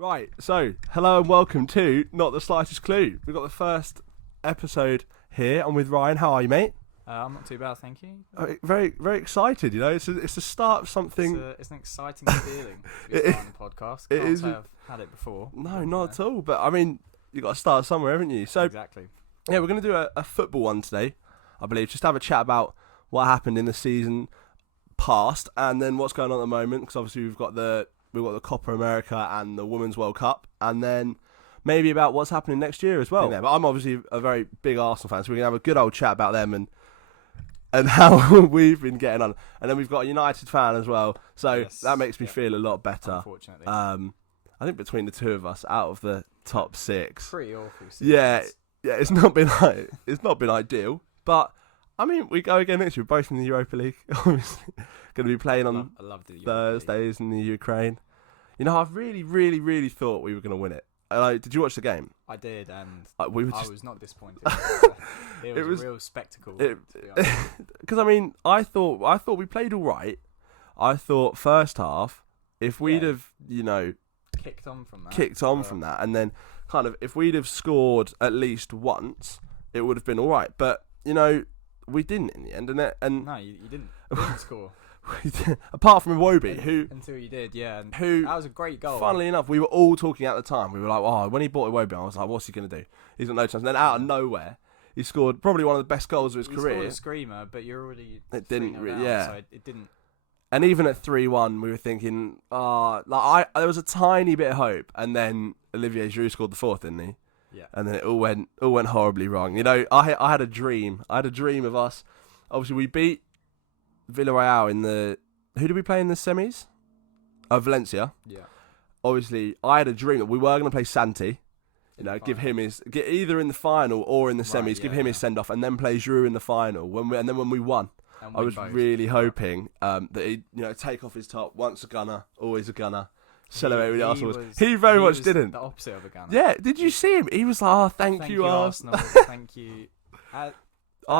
Right, so hello and welcome to Not the Slightest Clue. We've got the first episode here. I'm with Ryan. How are you, mate? I'm not too bad, thank you. Very, very excited. You know, it's the start of something. It's an exciting feeling to be starting a podcast. Can't say I've had it before. No, not at all. But I mean, you got to start somewhere, haven't you? So exactly. Yeah, we're going to do a football one today, I believe. Just have a chat about what happened in the season past and then what's going on at the moment. Because obviously we've got the Copa America and the Women's World Cup, and then maybe about what's happening next year as well. Yeah, but I'm obviously a very big Arsenal fan, so we're going to have a good old chat about them and how we've been getting on. And then we've got a United fan as well, so that makes me feel a lot better. Unfortunately. I think between the two of us, out of the top six, pretty awful season. Yeah, it's not been ideal, but I mean, we go again next year. We're both in the Europa League, obviously. Going to be playing on Thursdays in the Ukraine. You know, I've really, really, really thought we were going to win it. Did you watch the game? I did, and I was not disappointed. It was a real spectacle. Because I mean, I thought we played all right. I thought first half, if we'd have, kicked on from that, and then kind of if we'd have scored at least once, it would have been all right. But we didn't in the end, and no, you didn't. You didn't score. Apart from Iwobi, who until you did, yeah. And who that was a great goal. Funnily enough, we were all talking at the time. We were like, "Oh, when he bought Iwobi, I was like, what's he going to do? He's got no chance." And then out of nowhere, he scored probably one of the best goals of his career. Scored a screamer, but you're already. It didn't, so it didn't. And even at 3-1, we were thinking, there was a tiny bit of hope, and then Olivier Giroud scored the fourth, didn't he? Yeah. And then it all went horribly wrong. I had a dream. I had a dream of us. Obviously, we beat Villarreal in the. Who did we play in the semis? Valencia. Yeah. Obviously, I had a dream that we were going to play Santi. Give him either in the final or in the semis. Give him his send off, and then play Giroud in the final. When we won. I was really hoping that he'd take off his top. Once a gunner, always a gunner. Celebrate with the Arsenal. He very much didn't. The opposite of a gunner. Yeah, did you see him? He was like, "Oh, thank you, Arsenal. Thank you." I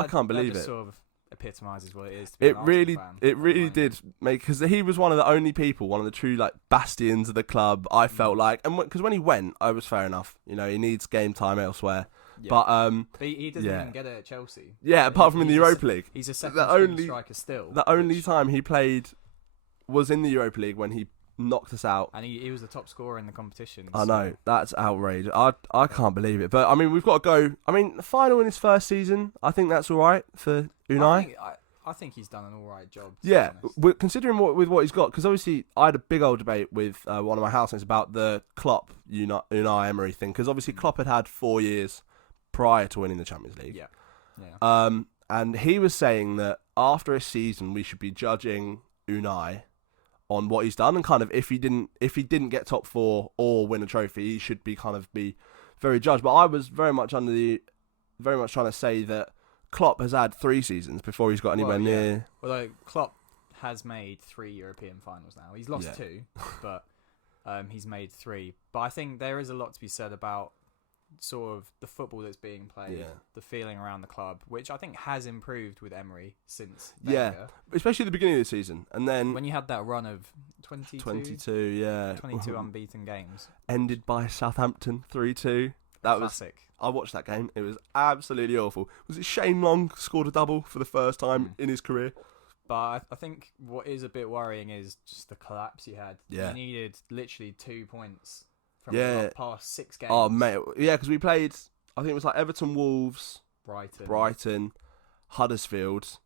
can't believe it. Sort of epitomises what it is to be an Arsenal fan. It really did make, because he was one of the only people, one of the true bastions of the club. I felt like, and because when he went, I was fair enough. He needs game time elsewhere. Yeah. But he doesn't even get it at Chelsea. Yeah, apart from in the Europa League. He's a second striker still. The only time he played was in the Europa League when he knocked us out. And he was the top scorer in the competition. I know, that's outrageous. I can't believe it. But I mean, we've got to go. I mean, the final in his first season, I think that's all right for Unai. I think he's done an all right job. Yeah, considering what he's got, because obviously I had a big old debate with one of my housemates about the Klopp Unai Emery thing, because obviously Klopp had 4 years prior to winning the Champions League. Yeah. And he was saying that after a season we should be judging Unai on what he's done, and kind of if he didn't get top four or win a trophy, he should be very judged. But I was very much trying to say that Klopp has had 3 seasons before he's got anywhere near. Although Klopp has made 3 European finals now. He's lost 2, but he's made 3. But I think there is a lot to be said about sort of the football that's being played, the feeling around the club, which I think has improved with Emery since Wenger. Especially at the beginning of the season, and then when you had that run of 22 unbeaten games, ended by Southampton 3-2. That classic. I watched that game. It was absolutely awful. Was it Shane Long scored a double for the first time in his career? But I think what is a bit worrying is just the collapse he had. Yeah. He needed literally 2 points from the past 6 games. Oh, mate. Yeah, because we played, I think it was Everton, Wolves, Brighton, Huddersfield,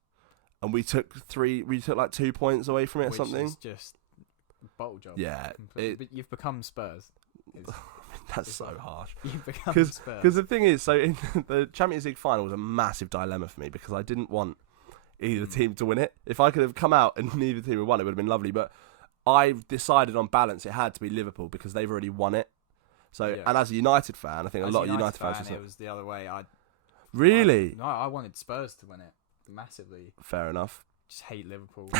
and we took 2 points away from it or something. Which is just a bottle job. Yeah. But you've become Spurs. That's so harsh. You've become Spurs. Because the thing is, so in the Champions League final was a massive dilemma for me, because I didn't want either team to win it. If I could have come out and neither team had won, it would have been lovely. But I decided on balance it had to be Liverpool, because they've already won it. So, and as a United fan, I think a lot of United fans. It was the other way. Really? I wanted Spurs to win it massively. Fair enough. Just hate Liverpool.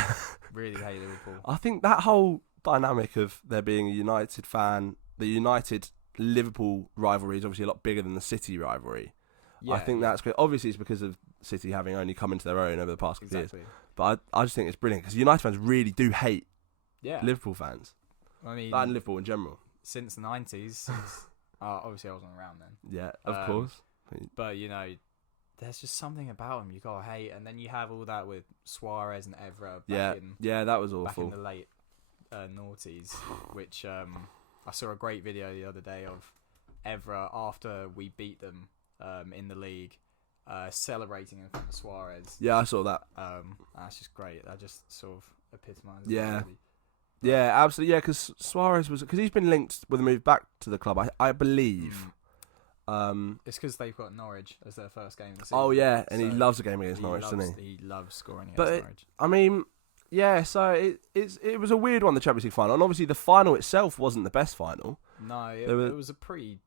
Really hate Liverpool. I think that whole dynamic of there being a United fan, the United Liverpool rivalry is obviously a lot bigger than the City rivalry. I think that's great. Obviously, it's because of City having only come into their own over the past couple of years. But I just think it's brilliant, because United fans really do hate Liverpool fans. I mean, and Liverpool in general. since the 90s. Since, obviously, I wasn't around then. Yeah, of course. But, there's just something about him you gotta hate. And then you have all that with Suarez and Evra that was back awful. in the late noughties, which I saw a great video the other day of Evra after we beat them in the league, celebrating in front of Suarez. Yeah, I saw that. That's just great. That just sort of epitomises Yeah. it, really. Yeah, absolutely. Yeah, because Suarez because he's been linked with a move back to the club, I believe. It's because they've got Norwich as their first game of the season. Oh yeah, and he loves a game against Norwich, doesn't he? He loves scoring against Norwich. I mean, yeah. So it was a weird one, the Champions League final, and obviously the final itself wasn't the best final. No, it was a pretty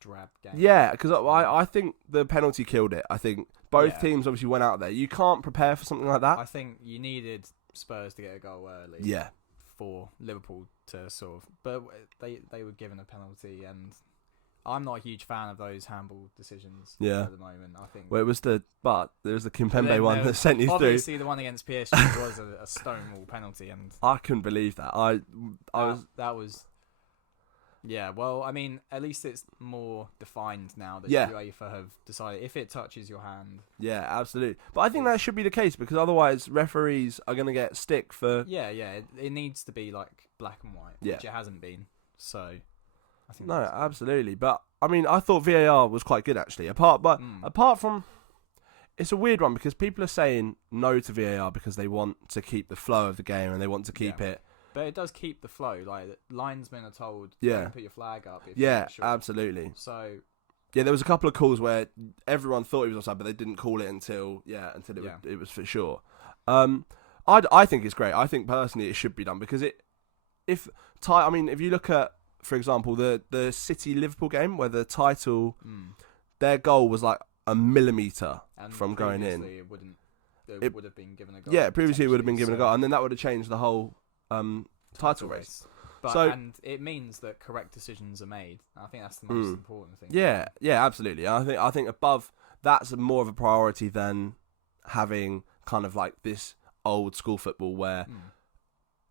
drab game. Yeah, because I think the penalty killed it. I think both teams obviously went out there. You can't prepare for something like that. I think you needed Spurs to get a goal early. Yeah. For Liverpool to sort of, but they were given a penalty, and I'm not a huge fan of those handball decisions. Yeah. At the moment, I think. Well, there was the Kimpembe one that sent you through. Obviously, the one against PSG was a stonewall penalty, and I couldn't believe that. That was. Yeah, well, I mean, at least it's more defined now that UEFA have decided if it touches your hand. Yeah, absolutely. But I think that should be the case because otherwise referees are going to get stick for... Yeah, it needs to be like black and white, which it hasn't been. So, I think... No, absolutely. But, I mean, I thought VAR was quite good, actually. Apart from... It's a weird one because people are saying no to VAR because they want to keep the flow of the game and they want to keep it... But it does keep the flow. Like, linesmen are told, don't put your flag up. If yeah, you're not sure. absolutely. So... Yeah, there was a couple of calls where everyone thought he was offside, but they didn't call it until it was for sure. I think it's great. I think personally it should be done because if you look at, for example, the City Liverpool game where the title, their goal was like a millimetre from going in. It would have been given a goal. Yeah, previously it would have been given a goal, and then that would have changed the whole title race. And it means that correct decisions are made. I think that's the most important thing. Yeah, absolutely. I think above that's more of a priority than having kind of like this old school football where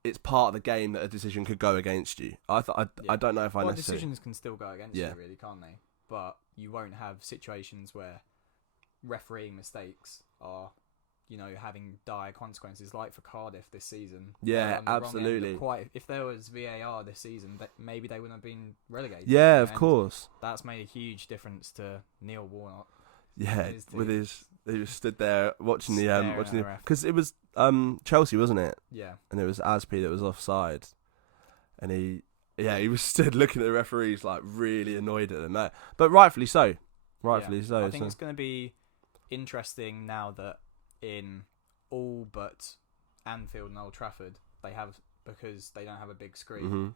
it's part of the game that a decision could go against you. I don't know if I necessarily... decisions can still go against you, really, can't they? But you won't have situations where refereeing mistakes are... having dire consequences, like for Cardiff this season. Yeah, absolutely. If there was VAR this season, maybe they wouldn't have been relegated. Yeah, of course. That's made a huge difference to Neil Warnock. Yeah, he was stood there watching because it was Chelsea, wasn't it? Yeah, and it was Aspi that was offside, and he was stood looking at the referees like really annoyed at them. But rightfully so. I think it's going to be interesting now that. In all but Anfield and Old Trafford, because they don't have a big screen.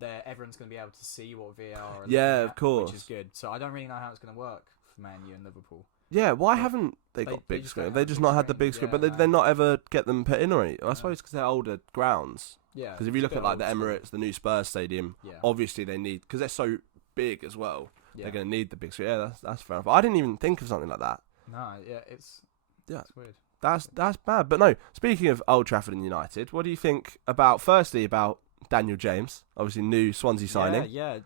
Everyone's going to be able to see what VAR. Of course, which is good. So I don't really know how it's going to work for Man U and Liverpool. Yeah, why haven't they got big screen? They just not had the big screen, but they not ever get them put in or anything. I suppose because they're older grounds. Yeah, because if you look at like the Emirates, the new Spurs stadium, obviously they need because they're so big as well. Yeah. They're going to need the big screen. Yeah, that's fair enough. I didn't even think of something like that. No, it's weird. That's bad. But no, speaking of Old Trafford and United, what do you think about Daniel James, obviously new Swansea signing? Yeah.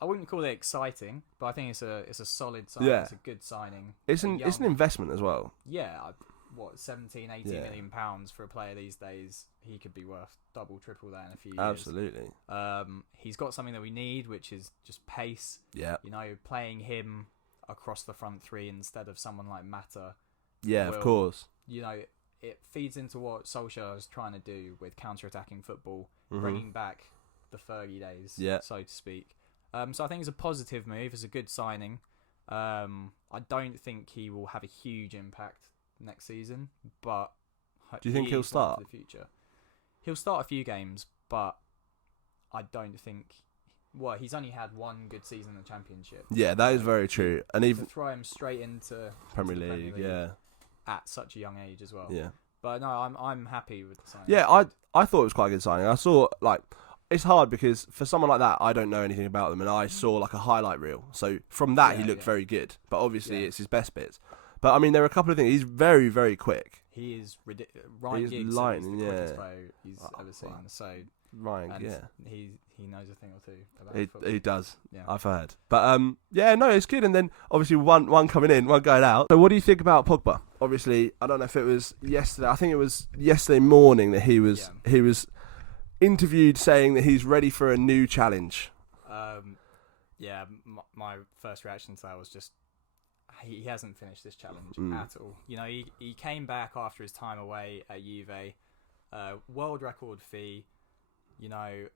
I wouldn't call it exciting, but I think it's a solid signing. Yeah. It's a good signing. It's an investment as well. Yeah, 17, 18 million pounds for a player these days. He could be worth double, triple that in a few years. Absolutely. He's got something that we need, which is just pace. Yeah. Playing him across the front three instead of someone like Mata. Yeah, of course. It feeds into what Solskjaer is trying to do with counter-attacking football, bringing back the Fergie days, so to speak. So I think it's a positive move. It's a good signing. I don't think he will have a huge impact next season, but do you think he'll start? For the future? He'll start a few games, but I don't think... Well, he's only had one good season in the Championship. Yeah, that is very true. And even to throw him straight into Premier League, at such a young age as well. Yeah. But no, I'm happy with the signing. Yeah, I thought it was quite a good signing. I saw it's hard because for someone like that, I don't know anything about them, and I saw like a highlight reel. So from that, he looked very good. But obviously, it's his best bits. But I mean, there are a couple of things. He's very, very quick. He is ridiculous. Ryan Giggs is the quickest player he's ever seen. So Ryan, he he knows a thing or two about football. He does. Yeah. I've heard. But yeah, no, it's good. And then obviously one coming in, one going out. So what do you think about Pogba? Obviously, I don't know if it was yesterday. I think it was yesterday morning that he was interviewed saying that he's ready for a new challenge. Yeah, my first reaction to that was just he hasn't finished this challenge at all. You know, he came back after his time away at Juve, world record fee. You know,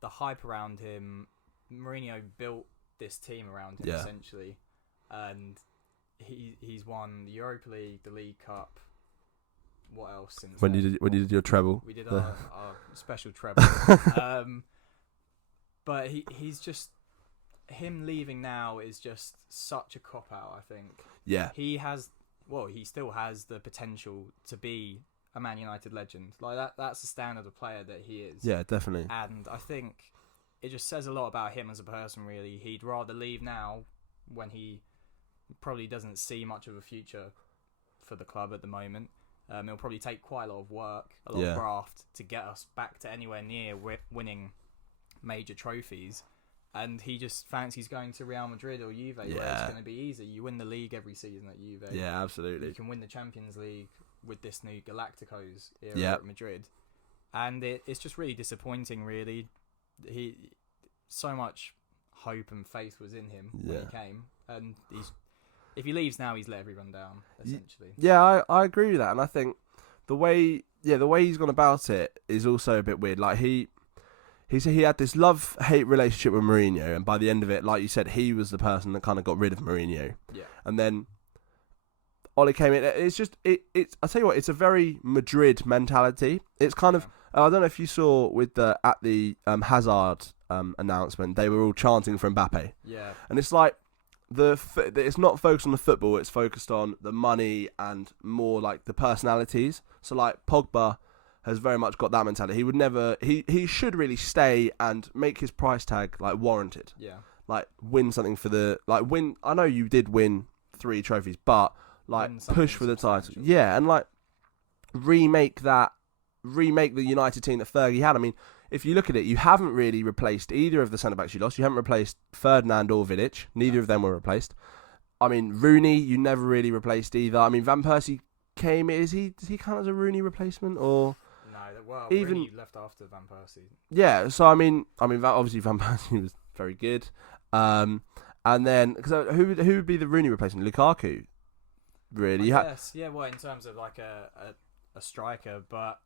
the hype around him. Mourinho built this team around him essentially, and he's won the Europa League, the League Cup. What else since when then? you did your treble? We did our special treble. But he's just, him leaving now is just such a cop out. I think. Yeah. He still has the potential to be a Man United legend. Like that's the standard of player that he is. Yeah, definitely. And I think it just says a lot about him as a person, really. He'd rather leave now when he probably doesn't see much of a future for the club at the moment. It'll probably take quite a lot of work, a lot of graft to get us back to anywhere near winning major trophies. And he just fancies going to Real Madrid or Juve, where it's going to be easy. You win the league every season at Juve. Yeah, absolutely. You can win the Champions League with this new Galacticos era at Madrid. And it's just really disappointing, really. So much hope and faith was in him when he came. And if he leaves now, he's let everyone down, essentially. Yeah, I agree with that. And I think the way he's gone about it is also a bit weird. Like he had this love-hate relationship with Mourinho, and by the end of it, like you said, he was the person that kind of got rid of Mourinho. Yeah. And then Ole came in. It's just it's. I tell you what, it's a very Madrid mentality. It's kind of. I don't know if you saw with the Hazard announcement, they were all chanting for Mbappe. Yeah. And it's like it's not focused on the football. It's focused on the money and more like the personalities. So like Pogba has very much got that mentality. He would never. He should really stay and make his price tag like warranted. Yeah. Like win something for the win. I know you did win 3 trophies, but like push for the title. Yeah, and like remake the United team that Fergie had. I mean, if you look at it, you haven't really replaced either of the centre backs you lost. You haven't replaced Ferdinand or Vidic. Neither of them were replaced. I mean, Rooney, you never really replaced either. I mean, Van Persie came. Does he count as a Rooney replacement or? Even Rooney left after Van Persie. Yeah, so I mean, obviously Van Persie was very good. And then who would be the Rooney replacement? Lukaku. Really? Yes. Yeah. Well, in terms of like a striker, but.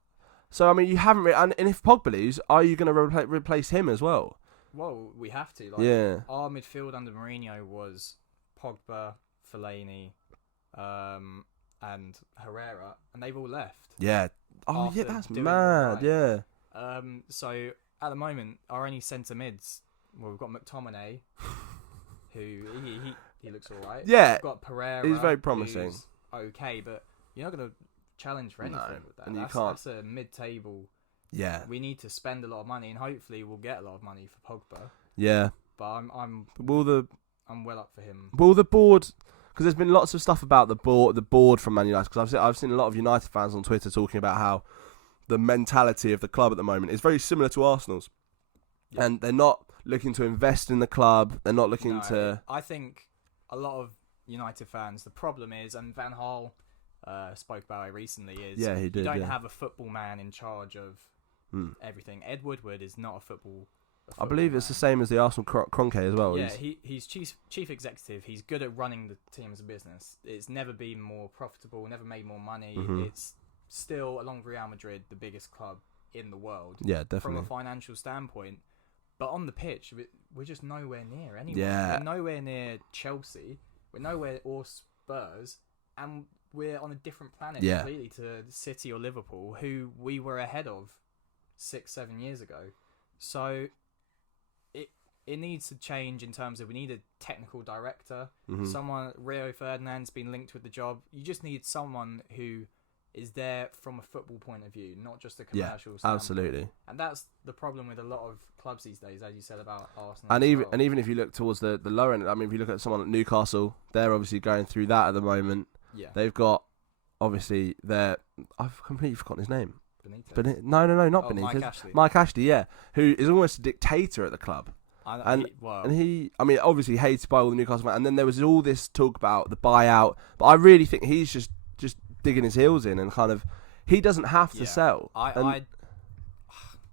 So I mean, you haven't really, and if Pogba leaves, are you going to replace him as well? Well, we have to. Our midfield under Mourinho was Pogba, Fellaini, and Herrera, and they've all left. Yeah. Oh yeah, that's mad. Yeah. So at the moment, our only centre mids, we've got McTominay, who he looks all right. Yeah. We've got Pereira. He's very promising. Who's okay, but you're not going to challenge for anything with that. And you can't. That's a mid-table. Yeah. We need to spend a lot of money, and hopefully we'll get a lot of money for Pogba. Yeah. But I'm well up for him. Will the board? Because there's been lots of stuff about the board from Man United. Because I've seen a lot of United fans on Twitter talking about how the mentality of the club at the moment is very similar to Arsenal's, and they're not looking to invest in the club. They're not looking to. I think a lot of United fans. The problem is, and Van Gaal spoke about it recently, is he did, you don't have a football man in charge of everything. Ed Woodward is not a football. I believe it's the same as the Arsenal Kroenke as well. Yeah, he's chief executive. He's good at running the team as a business. It's never been more profitable, never made more money. Mm-hmm. It's still, along with Real Madrid, the biggest club in the world. Yeah, definitely. From a financial standpoint. But on the pitch, we're just nowhere near anyone. Yeah. We're nowhere near Chelsea. We're nowhere or Spurs. And we're on a different planet completely to City or Liverpool, who we were ahead of 6-7 years ago. So it needs to change in terms of we need a technical director. Mm-hmm. Someone, Rio Ferdinand's been linked with the job. You just need someone who is there from a football point of view, not just a commercial standpoint. Absolutely. And that's the problem with a lot of clubs these days, as you said about Arsenal. And even if you look towards the lower end, I mean, if you look at someone like Newcastle, they're obviously going through that at the moment. Yeah. They've got, obviously, I've completely forgotten his name. Benitez. No, not Benitez. Mike Ashley. Mike Ashley, yeah, who is almost a dictator at the club. And he, I mean, obviously hated by all the Newcastle fans. And then there was all this talk about the buyout. But I really think he's just digging his heels in and kind of, he doesn't have to sell.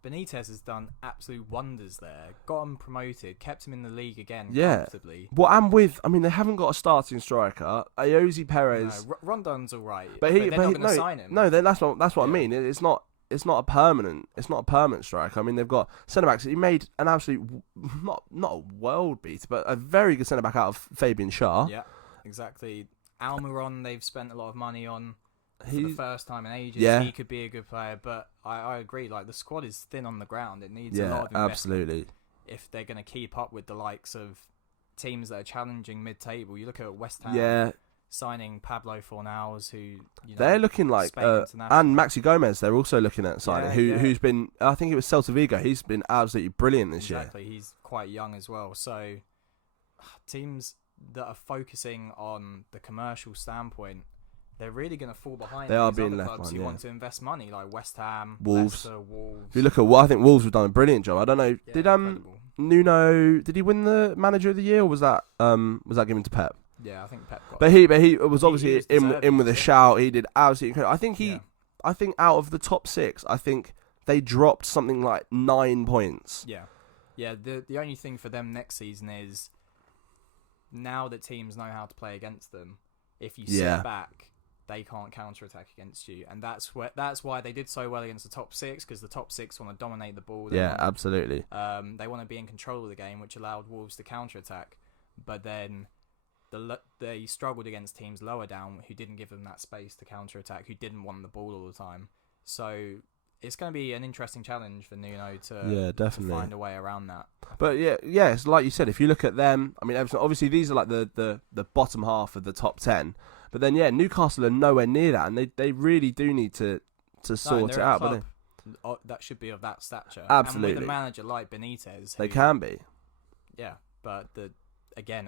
Benitez has done absolute wonders there. Got him promoted, kept him in the league again comfortably. Well, I mean, they haven't got a starting striker. Ayoze Perez. No, Rondon's all right, but they're not going to sign him. No, that's what I mean. It's not a permanent striker. I mean, they've got centre backs. He made an absolute not a world beater, but a very good centre back out of Fabian Schär. Yeah, exactly. Almiron, they've spent a lot of money on. For the first time in ages, he could be a good player, but I agree. Like, the squad is thin on the ground; it needs a lot of investment. Absolutely. If they're going to keep up with the likes of teams that are challenging mid-table, you look at West Ham signing Pablo Fornals, who they're looking like, and Maxi Gomez. They're also looking at signing, who's been. I think it was Celta Vigo. He's been absolutely brilliant this year. Exactly, he's quite young as well. So teams that are focusing on the commercial standpoint, they're really going to fall behind. They are these being other left clubs behind, who want to invest money, like West Ham, Wolves. Leicester, Wolves. If you look at I think Wolves have done a brilliant job. I don't know. Yeah, did incredible. Nuno? Did he win the Manager of the Year, or was that given to Pep? Yeah, I think Pep got. But he was obviously was in with a shout. He did absolutely incredible. I think I think out of the top 6, I think they dropped something like 9 points. Yeah. The only thing for them next season is, now that teams know how to play against them, if you sit back, they can't counter-attack against you, and that's why they did so well against the top 6, because the top 6 want to dominate the ball. Absolutely. They want to be in control of the game, which allowed Wolves to counter-attack, but then they struggled against teams lower down who didn't give them that space to counter-attack, who didn't want the ball all the time. So it's going to be an interesting challenge for Nuno to find a way around that. But it's like you said, if you look at them, I mean, Everton, obviously these are like the bottom half of the top 10. But then, Newcastle are nowhere near that, and they really do need to sort it out. But that should be of that stature. Absolutely. And with a manager like Benitez, they can be. Yeah, but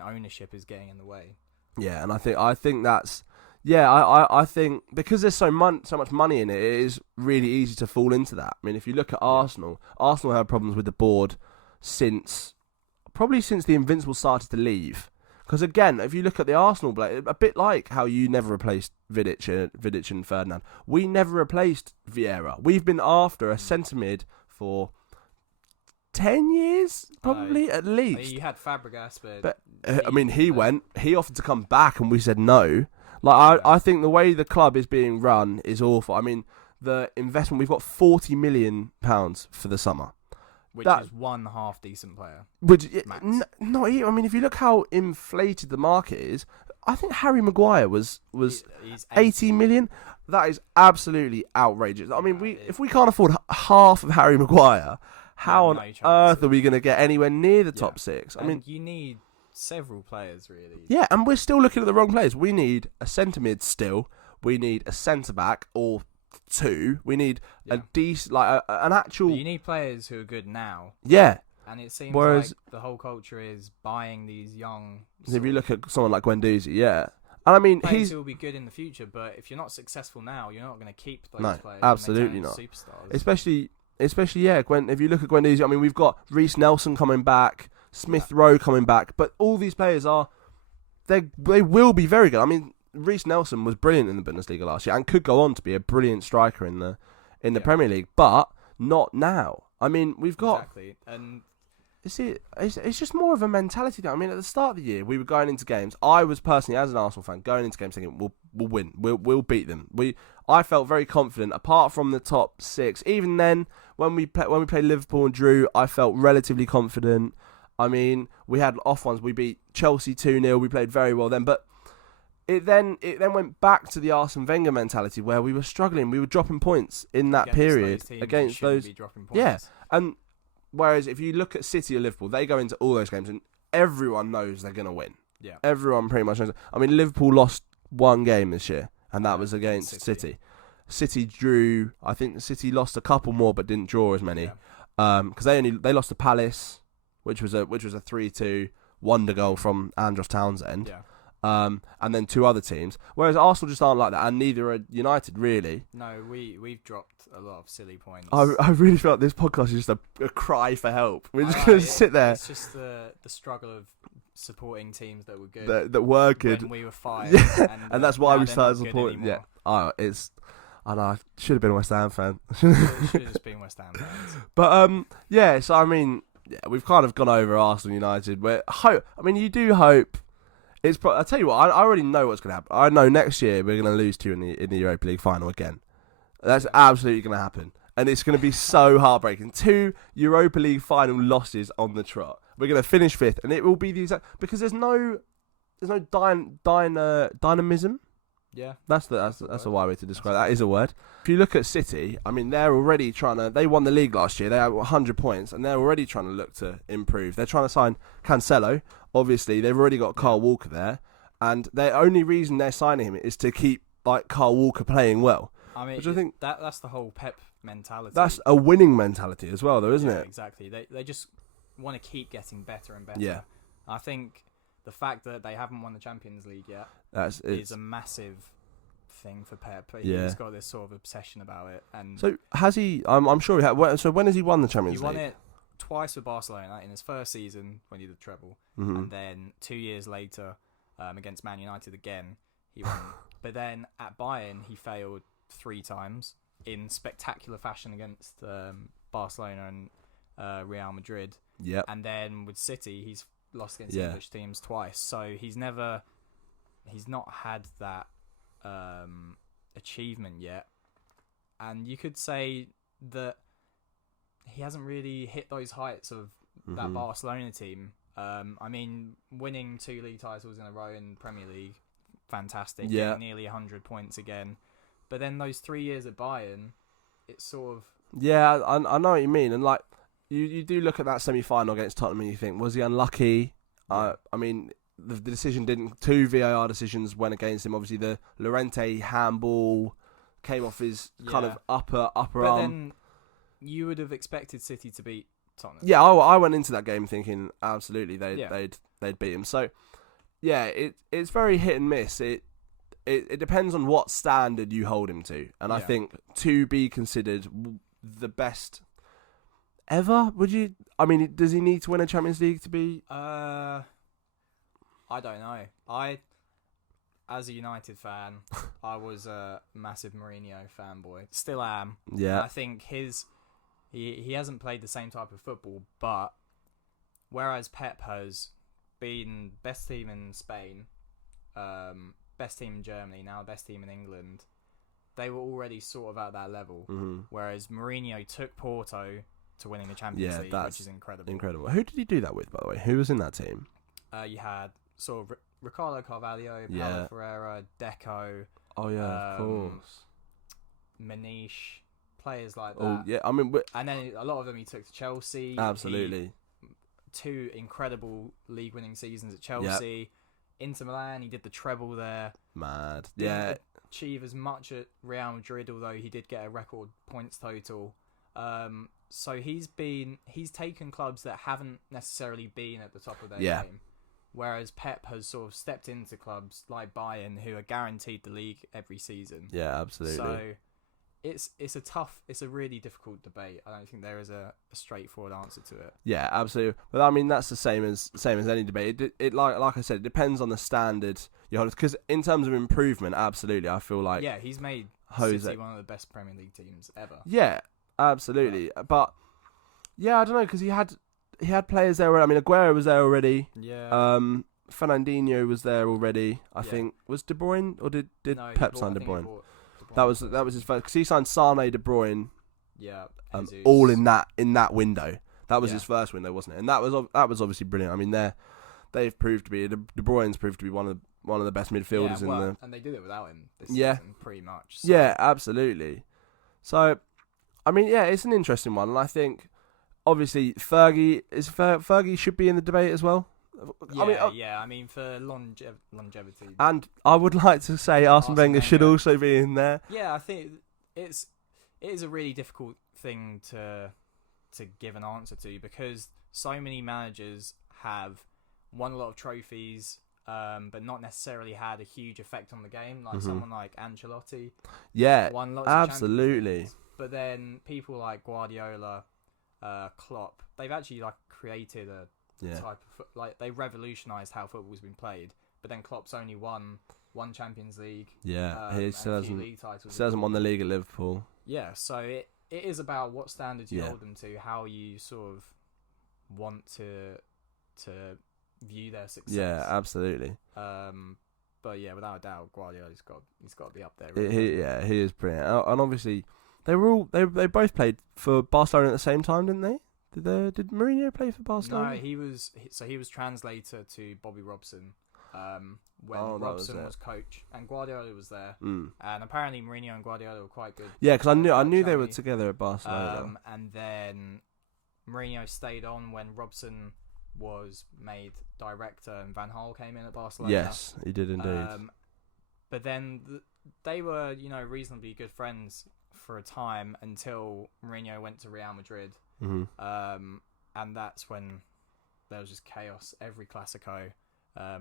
ownership is getting in the way. Yeah, and I think that's. Yeah, I think because there's so much money in it, it is really easy to fall into that. I mean, if you look at Arsenal have problems with the board since the Invincibles started to leave. Because again, if you look at the Arsenal play, a bit like how you never replaced Vidic and Ferdinand, we never replaced Vieira. We've been after a centre mid for 10 years, probably, at least. You had Fabregas, but I mean, he offered to come back, and we said no. Like, I think the way the club is being run is awful. I mean, the investment, we've got £40 million for the summer. Which is one half decent player. Not even. I mean, if you look how inflated the market is, I think Harry Maguire was 80 million. That is absolutely outrageous. I mean, if we can't afford half of Harry Maguire, how on earth are we going to get anywhere near the top 6? I mean, you need several players, really. Yeah, and we're still looking at the wrong players. We need a centre mid still. We need a centre back or 2. We need a decent, like an actual. But you need players who are good now. Yeah. And it seems like the whole culture is buying these young. If you look at someone like Guendouzi, and I mean, players who will be good in the future, but if you're not successful now, you're not going to keep those players. Absolutely not. Superstars. Especially, if you look at Guendouzi, I mean, we've got Reece Nelson coming back, Smith Rowe coming back, but all these players they will be very good. I mean, Reece Nelson was brilliant in the Bundesliga last year and could go on to be a brilliant striker in the Premier League, but not now. I mean, we've got exactly, and it's just more of a mentality thing. I mean, at the start of the year, we were going into games. I was personally, as an Arsenal fan, going into games thinking we'll win, we'll beat them. I felt very confident. Apart from the top 6, even then, when we played Liverpool and drew, I felt relatively confident. I mean, we had off ones. We beat Chelsea 2-0. We played very well then, but it then went back to the Arsene Wenger mentality where we were struggling. We were dropping points in that period against those. Yeah, and whereas if you look at City or Liverpool, they go into all those games and everyone knows they're going to win. Yeah, everyone pretty much knows. I mean, Liverpool lost one game this year, and that was against City. City drew. I think City lost a couple more, but didn't draw as many. Because they lost to Palace, which was a 3-2 wonder goal from Andros Townsend. Yeah. and then 2 other teams. Whereas Arsenal just aren't like that, and neither are United, really. No, we've dropped a lot of silly points. I really feel like this podcast is just a cry for help. We're just going to sit there. It's just the struggle of supporting teams that were good. That were good. When we were 5. Yeah. And that's why we started supporting. supporting. Yeah. I know, I should have been a West Ham fan. Should have just been West Ham fans. But, yeah, so, I mean, we've kind of gone over Arsenal United. You do hope. I'll tell you what, I already know what's going to happen. I know next year we're going to lose 2 in the Europa League final again. That's absolutely going to happen. And it's going to be so heartbreaking. 2 Europa League final losses on the trot. We're going to finish 5th, and it will be the exact... Because there's no dynamism. Yeah. That's a wide way to describe that. That is a word. If you look at City, I mean, they're already trying to... They won the league last year. They had 100 points, and they're already trying to look to improve. They're trying to sign Cancelo. Obviously, they've already got Kyle Walker there, and the only reason they're signing him is to keep Kyle Walker playing well. I mean, which I think that's the whole Pep mentality. That's a winning mentality as well, though, isn't it? Exactly. They just want to keep getting better and better. Yeah. I think the fact that they haven't won the Champions League yet is a massive thing for Pep. He's got this sort of obsession about it. And so has he? I'm sure he had. So when has he won the Champions League? He won it twice with Barcelona in his first season when he did the treble, and then 2 years later against Man United again he won. But then at Bayern he failed 3 times in spectacular fashion against Barcelona and Real Madrid. Yeah. And then with City he's lost against English teams twice. So he's not had that achievement yet. And you could say that he hasn't really hit those heights of that Barcelona team. I mean, winning 2 league titles in a row in the Premier League, fantastic. Yeah. Getting nearly 100 points again. But then those 3 years at Bayern, it's sort of... Yeah, I know what you mean. And like, you do look at that semi-final against Tottenham and you think, was he unlucky? I mean, the decision didn't... 2 VAR decisions went against him. Obviously, the Llorente handball came off his kind of upper but arm. Then you would have expected City to beat Tottenham. Yeah, I went into that game thinking absolutely they'd beat him. So yeah, it's very hit and miss. It depends on what standard you hold him to, and I think to be considered the best ever, would you? I mean, does he need to win a Champions League to be? I don't know. As a United fan, I was a massive Mourinho fanboy. Still am. Yeah. I think he hasn't played the same type of football, but whereas Pep has been best team in Spain, best team in Germany, now best team in England, they were already sort of at that level. Mm-hmm. Whereas Mourinho took Porto to winning the Champions League, which is incredible. Incredible. Who did he do that with, by the way? Who was in that team? You had sort of Ricardo Carvalho, Paulo Ferreira, Deco. Oh yeah, of course. Maniche, players like that. Oh yeah, I mean, and then a lot of them he took to Chelsea. Absolutely. 2 incredible league-winning seasons at Chelsea. Inter Milan, he did the treble there. Mad. Didn't achieve as much at Real Madrid, although he did get a record points total. So he's taken clubs that haven't necessarily been at the top of their game. Whereas Pep has sort of stepped into clubs like Bayern, who are guaranteed the league every season. Yeah, absolutely. So it's a really difficult debate. I don't think there is a straightforward answer to it. Yeah, absolutely. But I mean, that's the same as any debate. It like I said, it depends on the standard you hold. Because in terms of improvement, absolutely, I feel like he's made City one of the best Premier League teams ever. Yeah, absolutely. But yeah, I don't know, because he had players there. I mean, Aguero was there already. Yeah. Fernandinho was there already. I think was De Bruyne, or did Pep sign De Bruyne? That was his first, because he signed Sane, De Bruyne. Yeah. All in that window. That was his first window, wasn't it? And that was obviously brilliant. I mean, they've proved to be De Bruyne's proved to be one of the best midfielders in the. And they did it without him this season, pretty much. So. Yeah, absolutely. So, I mean, it's an interesting one, and I think obviously Fergie should be in the debate as well. I mean for longevity. And I would like to say Arsene Wenger should also be in there. Yeah, I think it is a really difficult thing to give an answer to, because so many managers have won a lot of trophies but not necessarily had a huge effect on the game. Like someone like Ancelotti, Yeah, won lots absolutely. of but then people like Guardiola, Klopp, they've actually like created a type of like they revolutionised how football's been played. But then Klopp's only won one Champions League. Yeah, he still hasn't, league titles. still hasn't won the league at Liverpool. Yeah, so it is about what standards you hold them to, how you sort of want to view their success. Yeah, absolutely. But yeah, without a doubt, Guardiola's he's got to be up there. Really, He is brilliant. And obviously, they both played for Barcelona at the same time, didn't they? Did Mourinho play for Barcelona? No, he was translator to Bobby Robson. When Robson was coach, and Guardiola was there, and apparently Mourinho and Guardiola were quite good. Yeah, because I knew they were together at Barcelona. And then Mourinho stayed on when Robson was made director, and Van Gaal came in at Barcelona. Yes, he did indeed. But then they were, reasonably good friends for a time until Mourinho went to Real Madrid. And that's when there was just chaos every Clasico.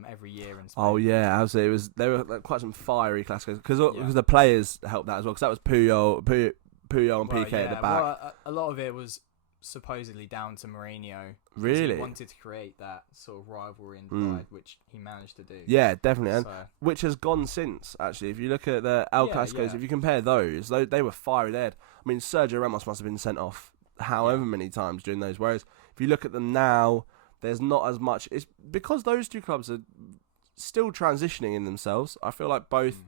Every year in Spain. Oh yeah, absolutely. There were like, quite some fiery Clásicos because the players helped that as well. Because that was Puyol and Piqué at the back. Well, a lot of it was supposedly down to Mourinho. Really, he wanted to create that sort of rivalry and divide, which he managed to do. Yeah, definitely, and which has gone since. Actually, if you look at the El Clásicos, if you compare those, they were fiery. I mean, Sergio Ramos must have been sent off however many times during those. Whereas if you look at them now, there's not as much. It's because those two clubs are still transitioning in themselves. I feel like both,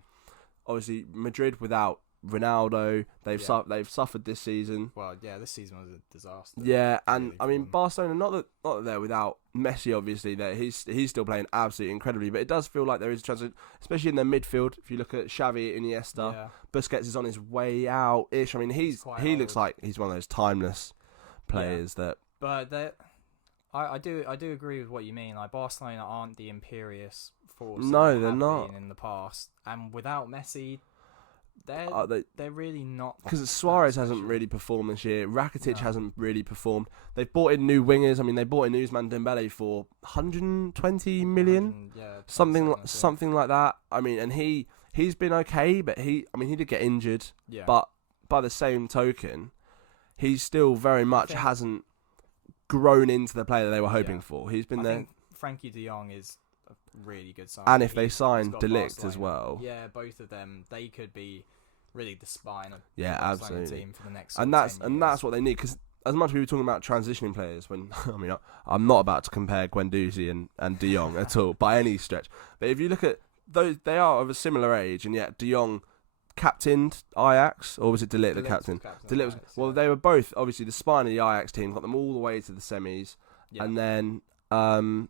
obviously Madrid without Ronaldo, they've suffered this season. Well, yeah, this season was a disaster. Yeah, and I mean Barcelona, not that they're without Messi. Obviously, that he's still playing absolutely incredibly. But it does feel like there is a transition, especially in their midfield. If you look at Xavi, Iniesta, Busquets is on his way out-ish. I mean, he looks like he's one of those timeless players that. But I do agree with what you mean. Like Barcelona aren't the imperious force. No, they're not. Been in the past, and without Messi, they're really not. Because Suarez hasn't really performed this year. Rakitic hasn't really performed. They've bought in new wingers. I mean, they bought in Ousmane Dembele for 120 million, something like that. I mean, and he's been okay, but he did get injured. Yeah. But by the same token, he still very much hasn't grown into the player that they were hoping for. He's been there. I think Frankie De Jong is a really good sign. And if they sign De Ligt as well. Yeah, both of them, they could be really the spine of the absolutely team for the next that's what they need. Because as much as we were talking about transitioning players, when I mean, I'm not about to compare Guendouzi and De Jong at all by any stretch. But if you look at those, they are of a similar age, and yet De Jong captained Ajax, or was it De Ligt the captain? De Ligt was, well, they were both obviously the spine of the Ajax team, got them all the way to the semis, and then I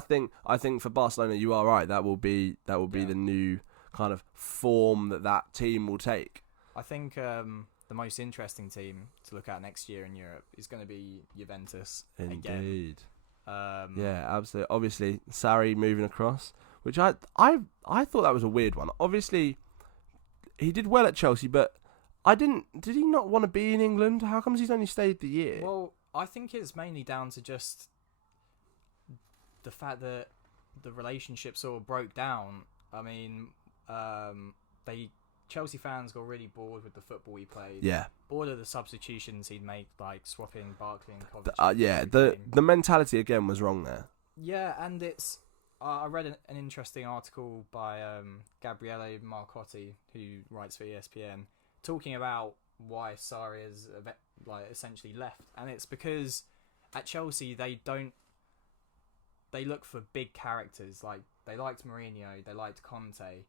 think for Barcelona, you are right. That will be the new kind of form that team will take. I think the most interesting team to look at next year in Europe is going to be Juventus. Indeed. Again. Yeah, absolutely. Obviously, Sarri moving across, which I thought that was a weird one. Obviously, he did well at Chelsea, but did he not want to be in England? How comes he's only stayed the year? Well, I think it's mainly down to just the fact that the relationship sort of broke down. I mean, Chelsea fans got really bored with the football he played. Yeah. Bored of the substitutions he'd make, like swapping Barkley and Kovacic. The mentality again was wrong there. Yeah, and it's. I read an interesting article by Gabriele Marcotti, who writes for ESPN, talking about why Sarri has essentially left, and it's because at Chelsea they look for big characters. Like they liked Mourinho, they liked Conte.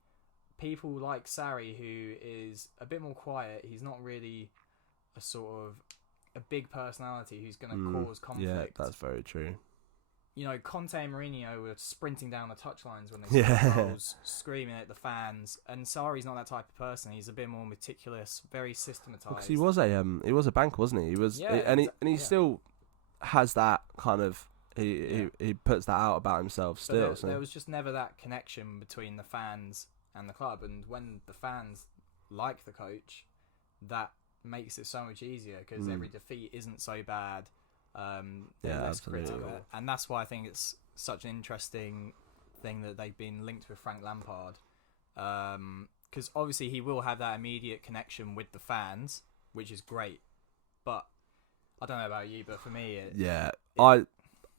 People like Sarri, who is a bit more quiet. He's not really a sort of a big personality who's going to cause conflict. Yeah, that's very true. You know, Conte and Mourinho were sprinting down the touchlines when they scored goals, screaming at the fans. And Sarri's not that type of person. He's a bit more meticulous, very systematized. Because he was a banker, wasn't he? He was, he still has that kind of. He puts that out about himself still. There was just never that connection between the fans and the club. And when the fans like the coach, that makes it so much easier because every defeat isn't so bad. Absolutely. And that's why I think it's such an interesting thing that they've been linked with Frank Lampard, because obviously he will have that immediate connection with the fans, which is great. But I don't know about you, but for me, I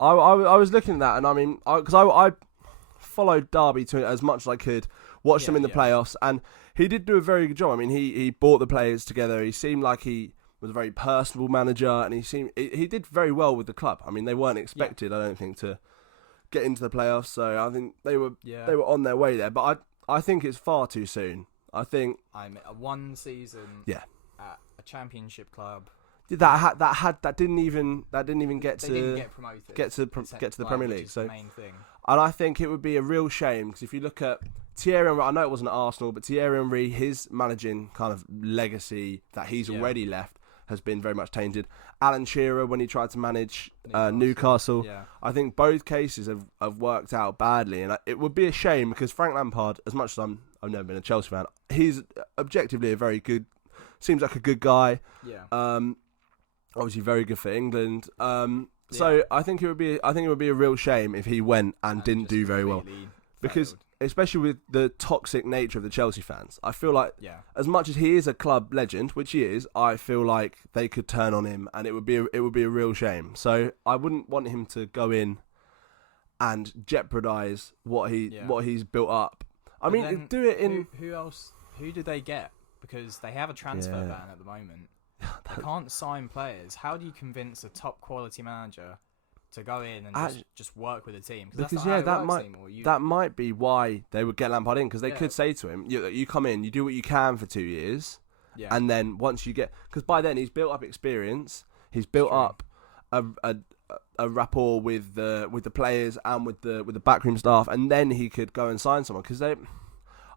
was looking at that, and I mean, because I followed Derby to as much as I could, watched them in the playoffs, and he did do a very good job. I mean, he brought the players together. He seemed like he was a very personable manager, and he did very well with the club. I mean, they weren't expected, I don't think, to get into the playoffs, so I think they were on their way there. But I think it's far too soon. I think one season at a championship club that didn't even get they to didn't get promoted, get to the Premier League. So the main thing. And I think it would be a real shame, because if you look at Thierry Henry, I know it wasn't at Arsenal, but Thierry Henry, his managing kind of legacy that he's already left has been very much tainted. Alan Shearer, when he tried to manage Newcastle, I think both cases have worked out badly, and it would be a shame, because Frank Lampard, as much as I've never been a Chelsea fan, he's objectively seems like a good guy. Obviously very good for England. So I think it would be a real shame if he went and didn't do very well, because especially with the toxic nature of the Chelsea fans, I feel like as much as he is a club legend, which he is, I feel like they could turn on him, and it would be a real shame. So I wouldn't want him to go in and jeopardise what he's built up. I mean, do it in who else? Who did they get? Because they have a transfer ban at the moment. They can't sign players. How do you convince a top quality manager to go in and just work with a team? Because that might be why they would get Lampard in, because they could say to him, you come in, you do what you can for 2 years, and then once you get, because by then he's built up experience, he's built up a rapport with the players and with the backroom staff, and then he could go and sign someone, because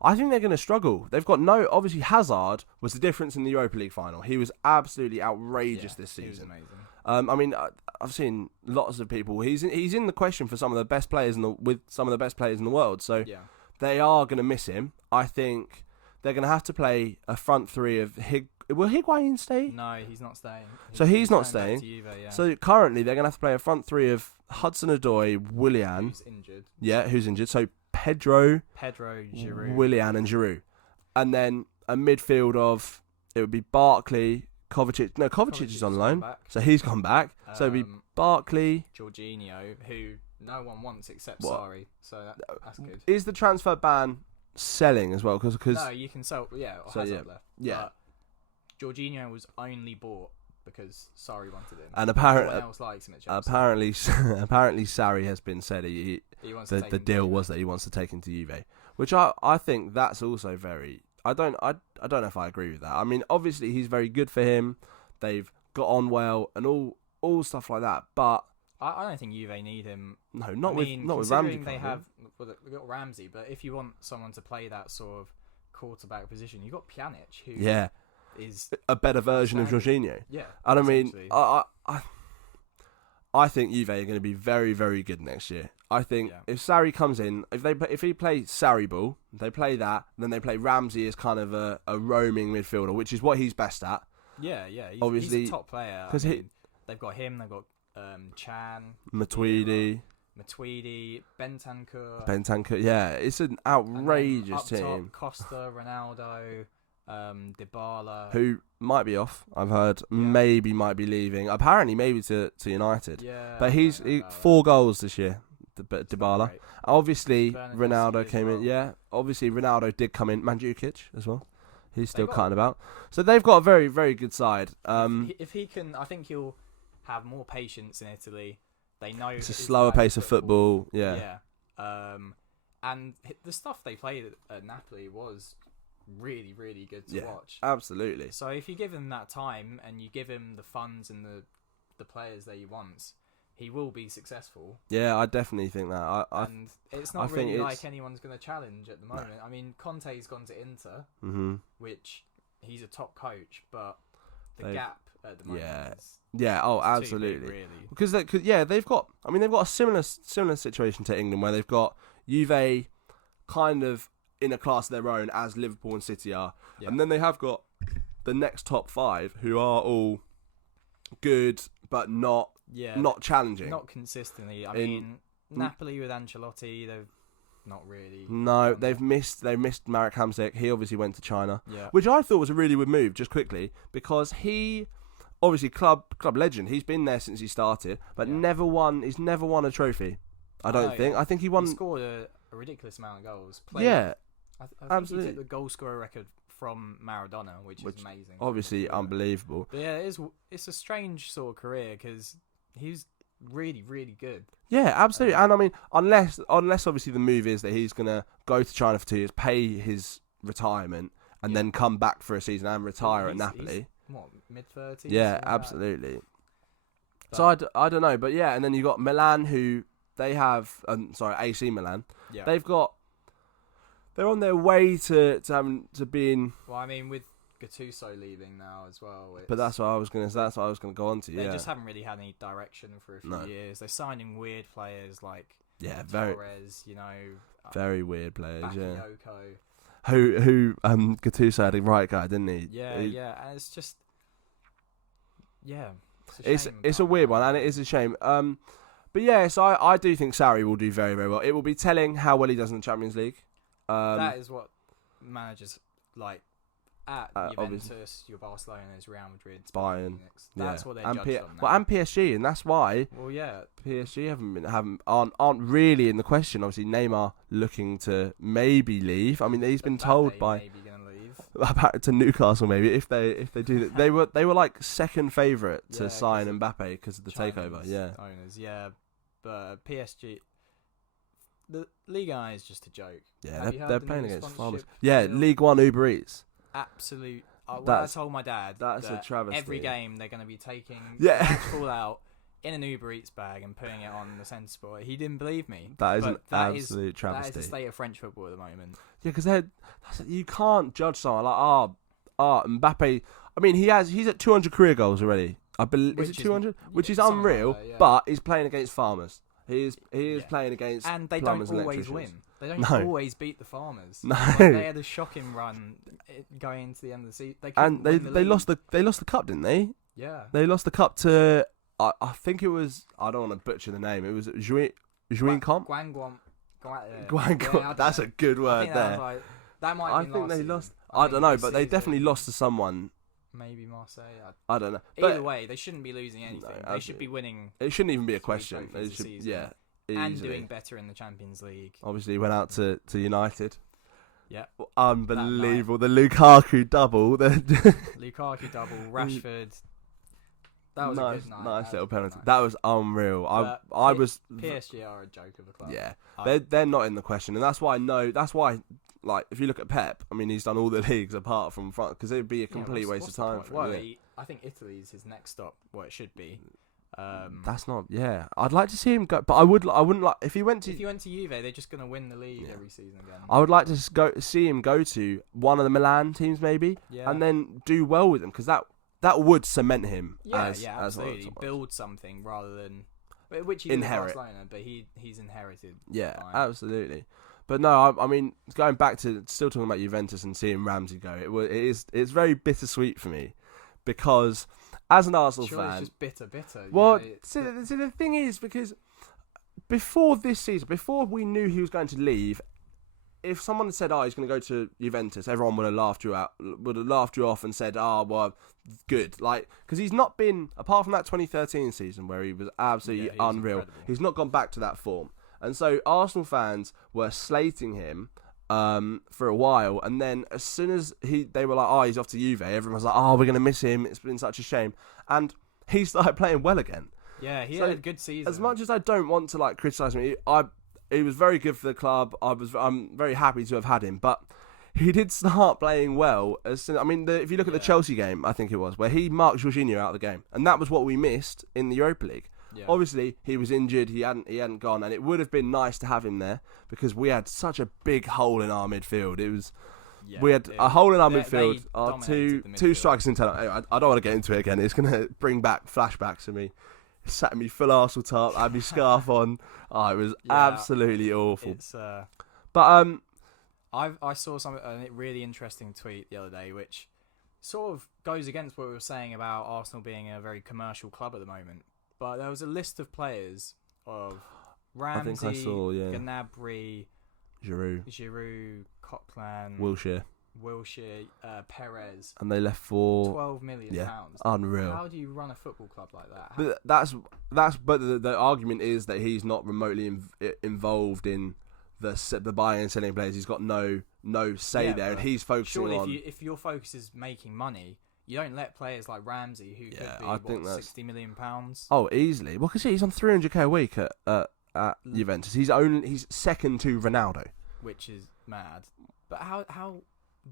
I think they're going to struggle. They've got obviously Hazard was the difference in the Europa League final. He was absolutely outrageous this season. He was amazing. I mean, I've seen lots of people. He's in the question for some of the best players with some of the best players in the world. So they are going to miss him. I think they're going to have to play a front three of Will Higuain stay? No, he's not staying. So he's not staying. Juve, So currently they're going to have to play a front three of Hudson-Odoi, Willian. Who's injured. Yeah, who's injured. So Pedro, Giroud, Willian and Giroud. And then a midfield of, it would be Barkley, Kovacic. No, Kovacic is on loan, so he's gone back. So it would be Barkley, Jorginho, who no one wants except Sarri. So that's good. Is the transfer ban selling as well? Because no, you can sell. Hazard left. Yeah. But Jorginho was only bought because Sarri wanted him. And apparently, else likes him at Chelsea. apparently Sarri has been said the deal was that he wants to take him to Juve, which I think that's also very. I don't know if I agree with that. I mean, obviously he's very good for him. They've got on well and all stuff like that, but I don't think Juve need him. No, not with Ramsey. They've got Ramsey, but if you want someone to play that sort of quarterback position, you've got Pjanic, who is a better version of Jorginho. Yeah, and I mean, I think Juve are going to be very, very good next year. I think if Sarri comes in, if he plays Sarri ball, they play that, then they play Ramsey as kind of a roaming midfielder, which is what he's best at. Yeah. Obviously, he's a top player. Because they've got him, they've got Chan, Matuidi, Bentancur. Yeah, it's an outrageous team. Top, Costa, Ronaldo, Dybala, who might be off. I've heard maybe might be leaving. Apparently, maybe to United. Yeah, but he's 4 goals this year. Dybala. Obviously, Ronaldo came in. Yeah, obviously Ronaldo did come in. Mandzukic as well. He's still cutting about. So they've got a very, very good side. If he can, I think he'll have more patience in Italy. They know it's a slower pace of football. Yeah. And the stuff they played at Napoli was really, really good to watch. Absolutely. So if you give him that time and you give him the funds and the players that he wants, he will be successful. Yeah, I definitely think that. And it's not really like anyone's going to challenge at the moment. No. I mean, Conte's gone to Inter, which he's a top coach, but the gap at the moment is absolutely. Too big, really. Because they've got a similar situation to England, where they've got Juve kind of in a class of their own as Liverpool and City are, and then they have got the next top 5 who are all good but not challenging, not consistently. I mean, Napoli with Ancelotti, they've not really. No, they've missed Marek Hamsik. He obviously went to China, Yeah. which I thought was a really good move. Just quickly, because he obviously club legend. He's been there since he started, but Yeah. He's never won a trophy. I don't think. Yeah. I think he won. He scored a ridiculous amount of goals. Yeah, I think absolutely. he took the goal scorer record from Maradona, which is amazing. Obviously, unbelievable. But yeah, it's a strange sort of career because he's really, really good. Yeah, absolutely. And I mean, unless obviously the move is that he's gonna go to China for 2 years, pay his retirement, and then come back for a season and retire at Napoli. He's, mid-30s? Yeah, absolutely. So I don't know, but yeah, and then you got Milan, who they have. AC Milan. Yeah. They're on their way to being. Well, I mean, with Gattuso leaving now as well. But that's what I was gonna go on to. They just haven't really had any direction for a few years. They're signing weird players like Torres, very weird players. Bakayoko. Who Gattuso had a right guy, didn't he? Yeah, and it's just it's a weird one, and it is a shame. But yeah, so I do think Sarri will do very, very well. It will be telling how well he does in the Champions League. That is what managers like at Juventus, obviously. your Barcelona's, Real Madrid, Bayern. That's what they're judged on now. Well, and PSG, and that's why. Well, yeah, PSG aren't really in the question. Obviously, Neymar looking to maybe leave. I mean, he's been told by maybe gonna leave. back to Newcastle maybe if they do that. They were like second favourite to sign Mbappe because of the takeover. Yeah, owners. Yeah, but PSG. The Ligue 1 is just a joke. Yeah, they're playing against farmers. Yeah, League 1 Uber Eats. Absolute. I told my dad that's that a travesty. every game they're going to be taking all out in an Uber Eats bag and putting it on the centre spot. He didn't believe me. That is an absolute travesty. That is the state of French football at the moment. Yeah, because you can't judge someone like Mbappe. I mean, he's at 200 career goals already. I believe is it 200, which is unreal. Like that, yeah. But he's playing against farmers. He is playing against and they plumbers don't and always electricians. win. They don't always beat the farmers. No, they had a shocking run going into the end of the season. They lost the cup, didn't they? Yeah, they lost the cup to I think it was, I don't want to butcher the name. It was Juin Comp. Guangguan. That's a good word there. That might. I think they lost. I don't know, but they definitely lost to someone. Maybe Marseille. I don't know. Either way, they shouldn't be losing anything. They should be winning. It shouldn't even be a question. And doing better in the Champions League. Obviously, went out to United. Yeah. Unbelievable. The Lukaku double. Lukaku double. Rashford. That was a good night. Nice little penalty. That was unreal. I was. PSG are a joke of a club. Yeah. They're not in the question, and that's why I know. That's why. Like, if you look at Pep, I mean, he's done all the leagues apart from France, because it would be a complete waste of time for him. I think Italy's his next stop. Well, it should be. That's not. Yeah, I'd like to see him go, but I wouldn't like if he went to. If he went to Juve, they're just gonna win the league every season again. I would like to see him go to one of the Milan teams maybe, and then do well with them, because that would cement him. Absolutely. Build something rather than which he inherit. Barcelona, but he's inherited. Yeah, absolutely. But no, I mean, going back to still talking about Juventus and seeing Ramsey go, it's very bittersweet for me, because as an Arsenal fan, it's just bitter. Well, see, the thing is, because before this season, before we knew he was going to leave, if someone had said, he's going to go to Juventus, everyone would have laughed you off and said, well, good. Like, because he's not been, apart from that 2013 season where he was absolutely unreal, incredible. He's not gone back to that form. And so Arsenal fans were slating him for a while, and then as soon as they were like, he's off to Juve, everyone was like, we're going to miss him, it's been such a shame. And he started playing well again. Yeah, he had a good season. As much as I don't want to criticise him, he was very good for the club. I'm very happy to have had him, but he did start playing well. If you look at the Chelsea game, I think it was, where he marked Jorginho out of the game, and that was what we missed in the Europa League. Yeah. Obviously, he was injured. He hadn't gone, and it would have been nice to have him there, because we had such a big hole in our midfield. We had a hole in our midfield. Our two strikers in total. Anyway, I don't want to get into it again. It's going to bring back flashbacks to me. It sat me full Arsenal top. I had my scarf on. It was absolutely awful. But I saw a really interesting tweet the other day, which sort of goes against what we were saying about Arsenal being a very commercial club at the moment. But there was a list of players of Ramsey, I think I saw, yeah. Gnabry, Giroud, Coquelin, Wilshere, Perez. and they left for £12 million. Unreal. How do you run a football club like that? But the argument is that he's not remotely involved in the buying and selling players. He's got no say there, and he's focusing on. If your focus is making money, you don't let players like Ramsey, who could be £60 million. Oh, easily. Well, because he's on 300k a week at Juventus. He's second to Ronaldo, which is mad. But how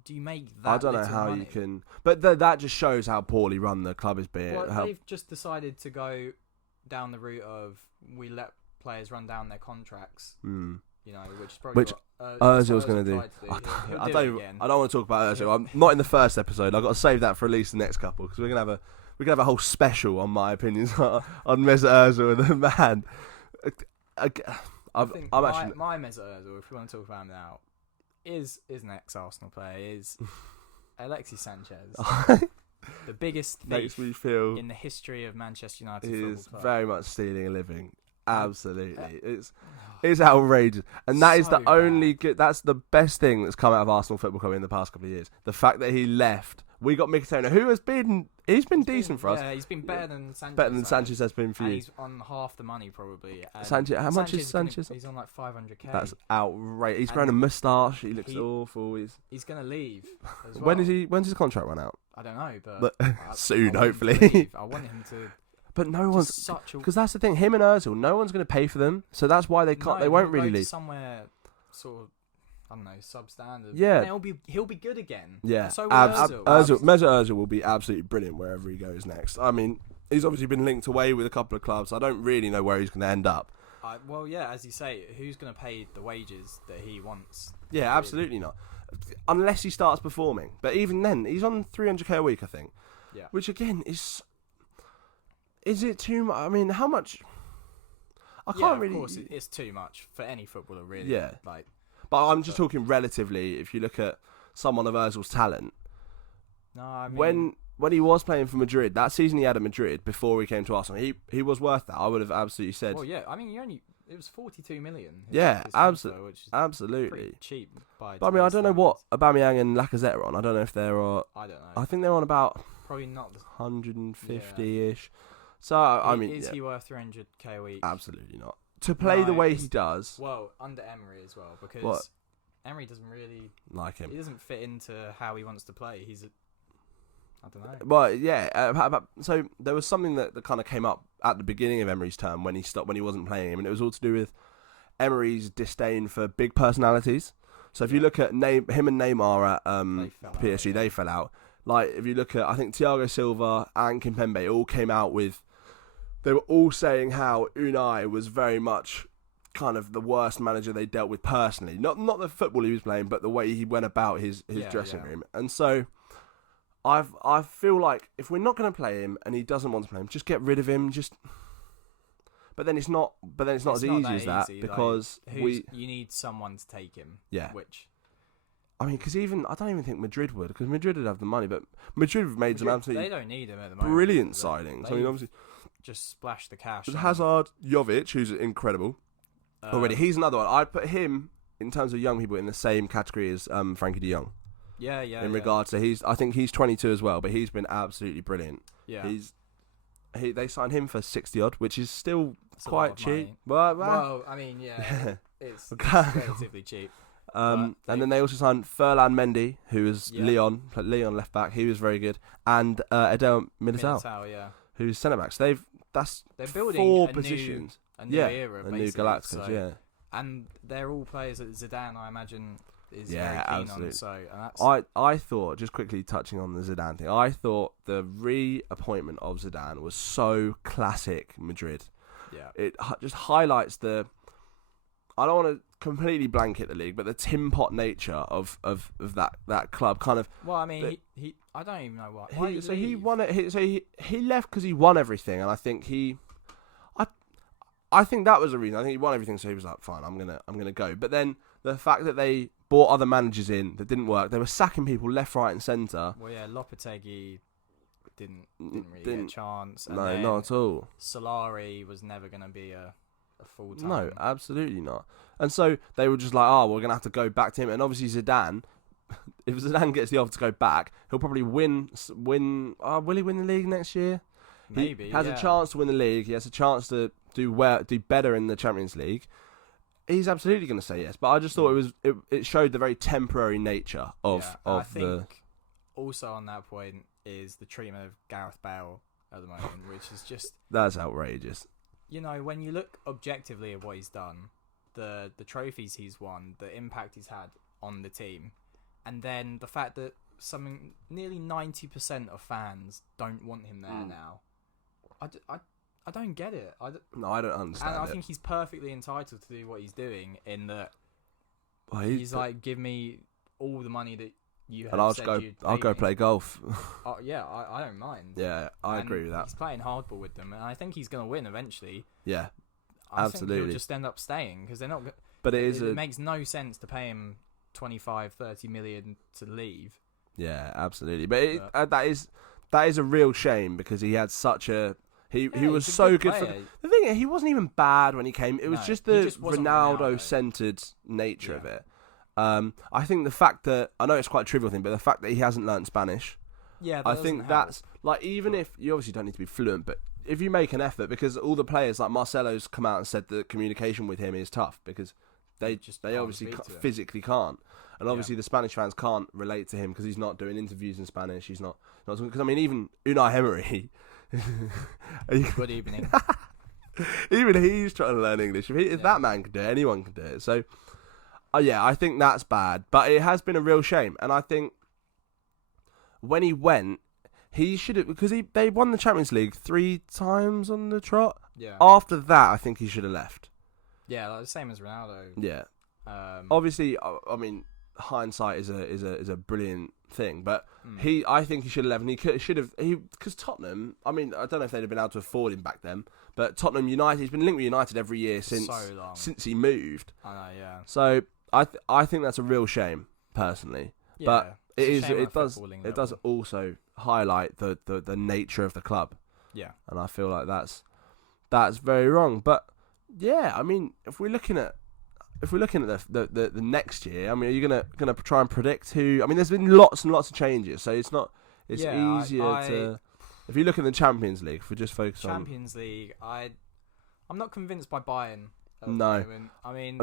do you make that? I don't know how you can. But that just shows how poorly run the club is being. Well, they've just decided to go down the route of we let players run down their contracts. You know, which is probably what Ozil's going to do. I don't want to talk about Ozil. I'm not in the first episode. I've got to save that for at least the next couple, because we're going to have a whole special on my opinions on Mesut Ozil and the man. My Mesut Ozil, if we want to talk about him now, is an ex-Arsenal player. Is Alexis Sanchez. The biggest thief in the history of Manchester United Football Club. Very much stealing a living. Absolutely, it's outrageous, and that is the only good. That's the best thing that's come out of Arsenal Football Club in the past couple of years. The fact that he left. We got Mkhitaryan, who has been decent for us. Yeah, he's been better than Sanchez. Better than Sanchez has been for you. He's on half the money probably. Sanchez, how much is Sanchez? He's on like 500k. That's outrageous. He's growing a moustache. He looks awful. He's gonna leave. As well. When's his contract run out? I don't know, but soon, hopefully. I want him to. But no one's, because that's the thing. Him and Ozil, no one's going to pay for them, so that's why they can't. They won't really leave. Somewhere sort of, I don't know, substandard. Yeah, and he'll be good again. Yeah, so Mesut Ozil will be absolutely brilliant wherever he goes next. I mean, he's obviously been linked away with a couple of clubs. I don't really know where he's going to end up. Well, yeah, as you say, who's going to pay the wages that he wants? Yeah, absolutely not. Unless he starts performing. But even then, he's on 300k a week, I think. Yeah. Which again is it too much? I mean, how much? I can't really. Of course, it's too much for any footballer, really. Yeah. But I'm just talking relatively. If you look at someone of Ozil's talent, no, I mean, when he was playing for Madrid, that season he had at Madrid before he came to Arsenal, he was worth that. I would have absolutely said. Well, yeah. I mean, it was 42 million. Yeah, absolutely, which is absolutely pretty cheap. But I mean, I don't know what Aubameyang and Lacazette are on. I don't know if they're on. I don't know. I think they're on about probably not 150-ish. So I mean, is he worth 300k a week? Absolutely not. To play the way he does. Well, under Emery as well, because Emery doesn't really like him. He doesn't fit into how he wants to play. I don't know. Well, yeah. So there was something that kind of came up at the beginning of Emery's term when he wasn't playing him, and it was all to do with Emery's disdain for big personalities. So if you look at him and Neymar at PSG, they fell out. Like if you look at, I think Thiago Silva and Kimpembe all came out with. They were all saying how Unai was very much kind of the worst manager they dealt with personally. Not the football he was playing, but the way he went about his dressing room. And so I feel like if we're not going to play him and he doesn't want to play him, just get rid of him. But then it's not as easy as that because you need someone to take him. Yeah. Which. I mean, because I don't even think Madrid would, because Madrid would have the money, but Madrid have made some absolutely. They don't need him at the moment. Brilliant signings. I mean, obviously. Just splash the cash. Hazard, Jovic, who's incredible. Already, he's another one. I'd put him in terms of young people in the same category as Frankie De Jong. Yeah. In regards to I think he's 22 as well, but he's been absolutely brilliant. Yeah. They signed him for 60 odd, which is still quite cheap. Well, I mean, yeah, it's relatively cheap. And then they also signed Ferland Mendy, who is Leon left back. He was very good, and Edel Militao, who's centre back. So they're building 4 positions. A new era, a new Galacticos, and they're all players that Zidane, I imagine, is very keen absolutely. on. So and I thought, just quickly touching on the Zidane thing, I thought the reappointment of Zidane was so classic Madrid. Yeah, it just highlights the. I don't want to completely blanket the league, but the tin pot nature of that club kind of. Well, I mean, he I don't even know why. He won it. He left because he won everything, and I think I think that was the reason. I think he won everything, so he was like, "Fine, I'm gonna go." But then the fact that they brought other managers in that didn't work, they were sacking people left, right, and centre. Well, yeah, Lopetegui didn't really get a chance. And no, not at all. Solari was never gonna be a a full time. No, absolutely not. And so they were just like, oh, we're gonna have to go back to him. And obviously Zidane, if Zidane gets the offer to go back, he'll probably win. Will he win the league next year? Maybe He has a chance to win the league. He has a chance to do better in the Champions League. He's absolutely going to say yes. But I just thought it showed the very temporary nature of I think also on that point is the treatment of Gareth Bale at the moment, which is just that's outrageous. When you look objectively at what he's done, the trophies he's won, the impact he's had on the team, and then the fact that nearly 90% of fans don't want him there now. I don't get it. I don't understand. And I think he's perfectly entitled to do what he's doing in that he's like, give me all the money that you have, and I'll go play golf. Yeah, I don't mind. Yeah, I agree with that. He's playing hardball with them, and I think he's going to win eventually. Yeah, I absolutely. think he'll just end up staying because they're not. But it makes no sense to pay him 25-30 million to leave. Yeah, absolutely. But that is a real shame because he had such a. He was so good for the thing is, he wasn't even bad when he came. It was just the Ronaldo-centered nature of it. I think the fact that I know it's quite a trivial thing, but the fact that he hasn't learned Spanish, I think that's like even if you obviously don't need to be fluent, but if you make an effort, because all the players like Marcelo's come out and said that communication with him is tough because they obviously physically can't, and obviously the Spanish fans can't relate to him because he's not doing interviews in Spanish. He's not because I mean even Unai Emery. Good evening. Even he's trying to learn English. If that man can do it, anyone can do it. So, I think that's bad. But it has been a real shame. And I think when he went, he should have... Because they won the Champions League 3 times on the trot. Yeah. After that, I think he should have left. Yeah, like the same as Ronaldo. Yeah. Obviously, I mean, hindsight is a brilliant thing, but I think he should have left, and he should have because Tottenham. I mean, I don't know if they'd have been able to afford him back then, but Tottenham United. He's been linked with United every year since he moved. I know, yeah. So I think that's a real shame, personally. Yeah, but it does also highlight the nature of the club. Yeah, and I feel like that's very wrong. But yeah, I mean, if we're looking at the next year, I mean, are you gonna try and predict who? I mean, there's been lots and lots of changes, so it's easier to. If you look at the Champions League, if we just focus on Champions League, I'm not convinced by Bayern. No, I mean,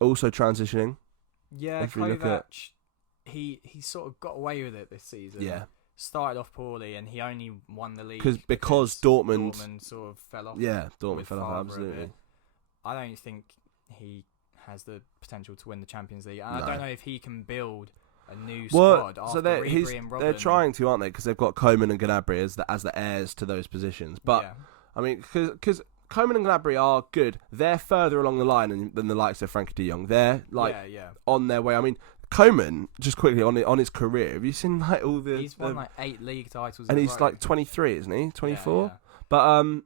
also transitioning. Yeah, Kovac, he sort of got away with it this season. Yeah, started off poorly, and he only won the league because Dortmund sort of fell off. Yeah, Dortmund fell off absolutely. I don't think he has the potential to win the Champions League. And I don't know if he can build a new squad after Ribery and Robben. They're trying to, aren't they? Because they've got Koeman and Gnabry as the heirs to those positions. But, I mean, because Koeman and Gnabry are good. They're further along the line than the likes of Frankie de Jong. They're, on their way. I mean, Koeman, just quickly, on his career, have you seen, all the... He's won, 8 league titles. And he's, 23, isn't he? 24? Yeah. But,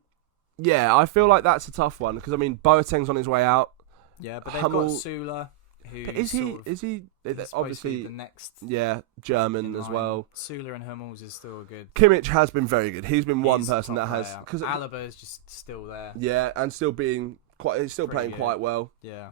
I feel like that's a tough one. Because, I mean, Boateng's on his way out. Yeah, but they've got Süle, who is he obviously the next German as well. Süle and Hummels is still good. Kimmich has been very good. He's been one person that has because Alaba is just still there. Yeah, and still playing quite well. Yeah,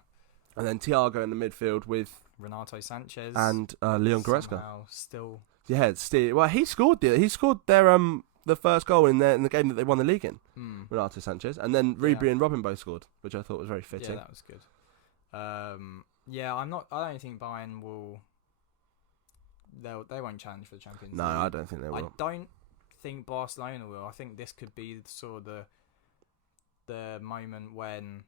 and then Thiago in the midfield with Renato Sanchez and Leon Goretzka. Still. Well, he scored their the first goal in the game that they won the league in. Renato Sanchez, and then Ribery and Robben both scored, which I thought was very fitting. Yeah, that was good. I don't think Bayern will. They won't challenge for the Champions League. No, I don't think they will. I don't think Barcelona will. I think this could be sort of the moment when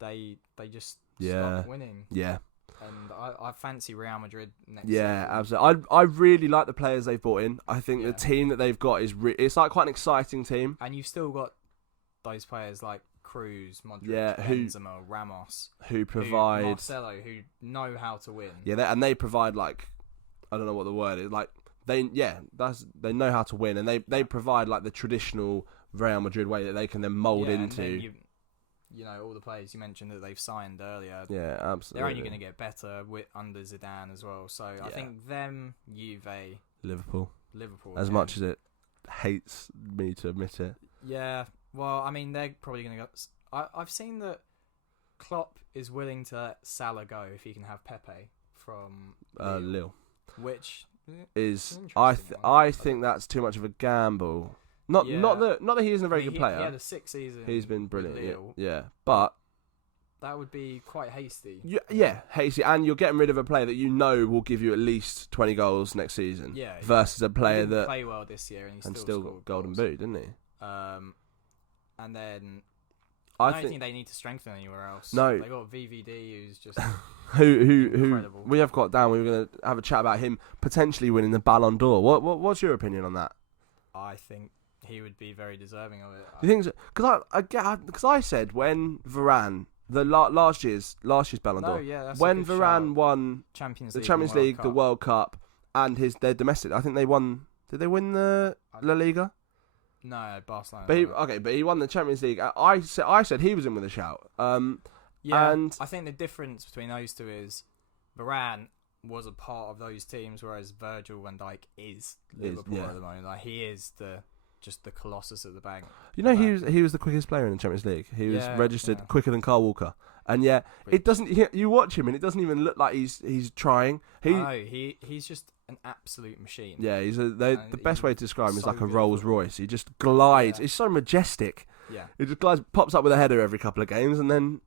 they just stop winning. Yeah. And I fancy Real Madrid next season. Yeah, absolutely. I really like the players they've brought in. I think the team that they've got is it's like quite an exciting team. And you've still got those players like Cruz, Modric, Benzema, Ramos, who provide Marcelo, who know how to win. Yeah, and they provide I don't know what the word is. They know how to win, and they provide the traditional Real Madrid way that they can then mould into. And then all the players you mentioned that they've signed earlier. Yeah, absolutely. They're only going to get better under Zidane as well. So I think them, Juve, Liverpool. As yeah. much as it hates me to admit it. Yeah. Well, I mean, they're probably going to I've seen that Klopp is willing to let Salah go if he can have Pepe from Lille. Which Is an I interesting one. I think that's too much of a gamble. Not that he isn't a very good player. He had a 6 season. He's been brilliant. with Lille. Yeah, but That would be quite hasty. yeah, hasty, and you're getting rid of a player that you know will give you at least 20 goals next season. Yeah. Versus a player he didn't that play well this year, and he still still got scored golden goals. boot, didn't he? And then I don't think they need to strengthen anywhere else. No. They got VVD, who's just who incredible. we have got down. We were going to have a chat about him potentially winning the Ballon d'Or. What's your opinion on that? I think he would be very deserving of it. Do you think so? Because I said when Varane last year's Ballon d'Or, that's when a good Varane shout. won Champions the League, Champions and League, the World Cup, and their domestic, I think they won. Did they win the La Liga? No, Barcelona. But he won the Champions League. I said he was in with a shout. Yeah, and I think the difference between those two is Varane was a part of those teams, whereas Virgil van Dijk is Liverpool at the moment. Like, he is just the colossus at the bank. You know, he was the quickest player in the Champions League. He was registered quicker than Kyle Walker. And it doesn't. You watch him, and it doesn't even look like he's trying. He's just an absolute machine. Yeah, the best way to describe him is so like a good Rolls Royce. He just glides. Yeah. He's so majestic. Yeah. He just glides, pops up with a header every couple of games, and then.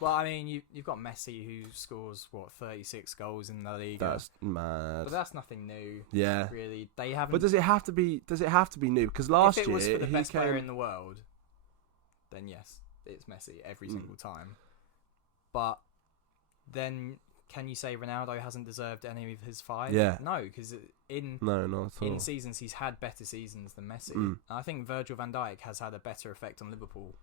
Well, I mean, you've got Messi who scores 36 goals in the league. That's mad. But that's nothing new. Yeah. Really, they haven't. But does it have to be new? Because last year, if it was for the best player in the world, then yes, it's Messi every single time. But then, can you say Ronaldo hasn't deserved any of his 5? Yeah. No, because not at all. in seasons he's had better seasons than Messi. And I think Virgil van Dijk has had a better effect on Liverpool.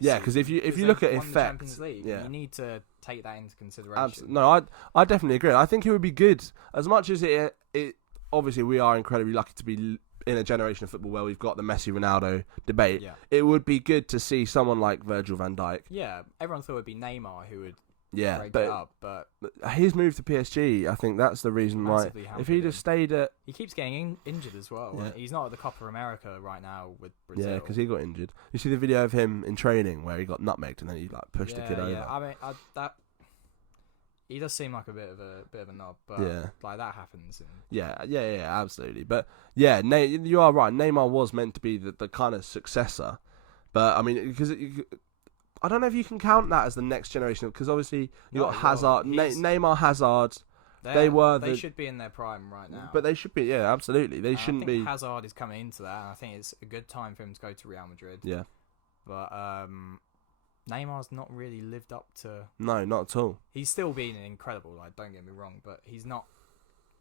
Yeah, because if you look at effect, Champions League, you need to take that into consideration. Absolutely. No, I definitely agree. I think it would be good, as much as it obviously we are incredibly lucky to be in a generation of football where we've got the Messi Ronaldo debate. Yeah. It would be good to see someone like Virgil van Dijk. Yeah, everyone thought it would be Neymar who would break but it up, but his move to PSG, I think that's the reason why. If he'd have stayed at, he keeps getting injured as well. Yeah. He's not at the Copa America right now with Brazil. Yeah, because he got injured. You see the video of him in training where he got nutmegged and then he pushed the kid over. Yeah, I mean that. He does seem like a bit of a knob, but that happens. Yeah, absolutely. But yeah, you are right. Neymar was meant to be the kind of successor, but I mean, because I don't know if you can count that as the next generation, because obviously you got Hazard, Neymar, Hazard. They should be in their prime right now. But they should be, yeah, absolutely. They shouldn't be. Hazard is coming into that, and I think it's a good time for him to go to Real Madrid. Yeah. But Neymar's not really lived up to. No, not at all. He's still been incredible. Like, don't get me wrong, but he's not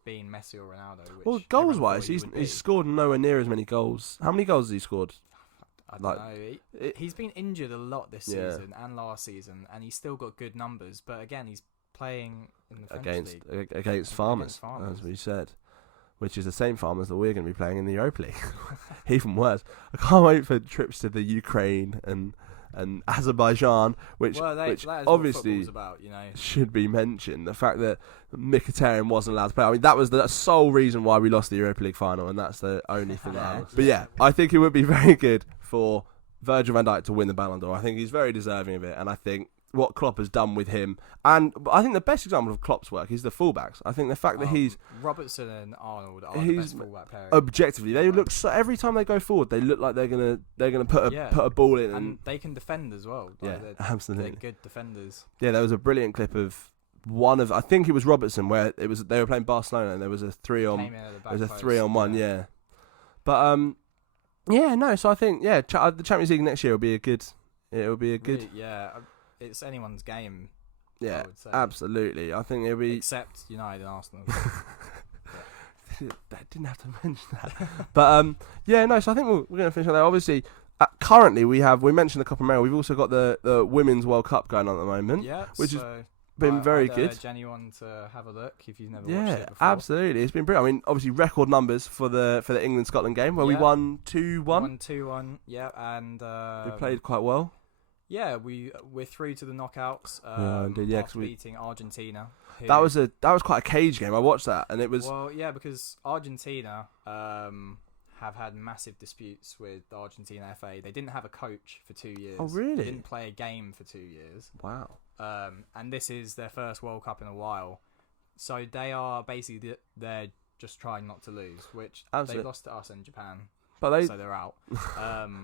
been Messi or Ronaldo. Well, goals wise, he's scored nowhere near as many goals. How many goals has he scored? I don't know. He's been injured a lot this season and last season, and he's still got good numbers. But again, he's playing in the French league against farmers, as we said, which is the same farmers that we're going to be playing in the Europa League. Even worse. I can't wait for trips to the Ukraine and Azerbaijan, which obviously about, should be mentioned. The fact that Mkhitaryan wasn't allowed to play. I mean, that was the sole reason why we lost the Europa League final, and that's the only thing that happened. But yeah, I think it would be very good for Virgil van Dijk to win the Ballon d'Or. I think he's very deserving of it, and I think what Klopp has done with him, and I think the best example of Klopp's work is the fullbacks. I think the fact that he's Robertson and Arnold are the best fullback pairing. Objectively, they look so. Every time they go forward, they look like they're gonna put a ball in, and they can defend as well. They're absolutely good defenders. Yeah, there was a brilliant clip of I think it was Robertson, where they were playing Barcelona and there was a 3-on-1. Yeah, but so I think the Champions League next year will be a good. It's anyone's game. Yeah, absolutely. I think it'll be except United and Arsenal. I didn't have to mention that. But so I think we're going to finish on there. Obviously, currently we mentioned the Copa America. We've also got the Women's World Cup going on at the moment, which has been very good. I urge anyone to have a look if you've never watched it before. Absolutely, it's been brilliant. I mean, obviously record numbers for the England-Scotland game where we won 2-1. Won 2-1, and we played quite well. Yeah, we're through to the knockouts. Indeed, after beating Argentina. That was quite a cage game. I watched that, and it was because Argentina have had massive disputes with the Argentina FA. They didn't have a coach for 2 years. Oh, really? They didn't play a game for 2 years. Wow. And this is their first World Cup in a while. So they are basically they're just trying not to lose, which they've lost to us in Japan. But so they're out.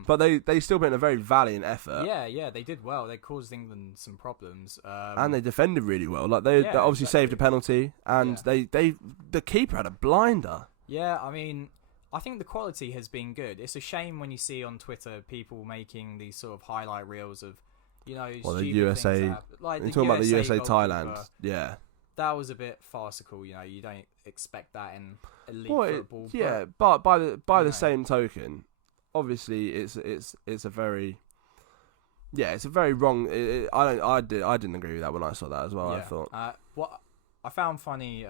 But they still put in a very valiant effort. Yeah, they did well. They caused England some problems. And they defended really well. Like they obviously saved a penalty, and the keeper had a blinder. Yeah, I mean, I think the quality has been good. It's a shame when you see on Twitter people making these sort of highlight reels of, the USA. Like you're talking about the USA Thailand. goalkeeper. Yeah. That was a bit farcical. You don't expect that in elite football. But by the same token, obviously it's a very it's a very wrong. I didn't agree with that when I saw that as well. Yeah. I thought what I found funny,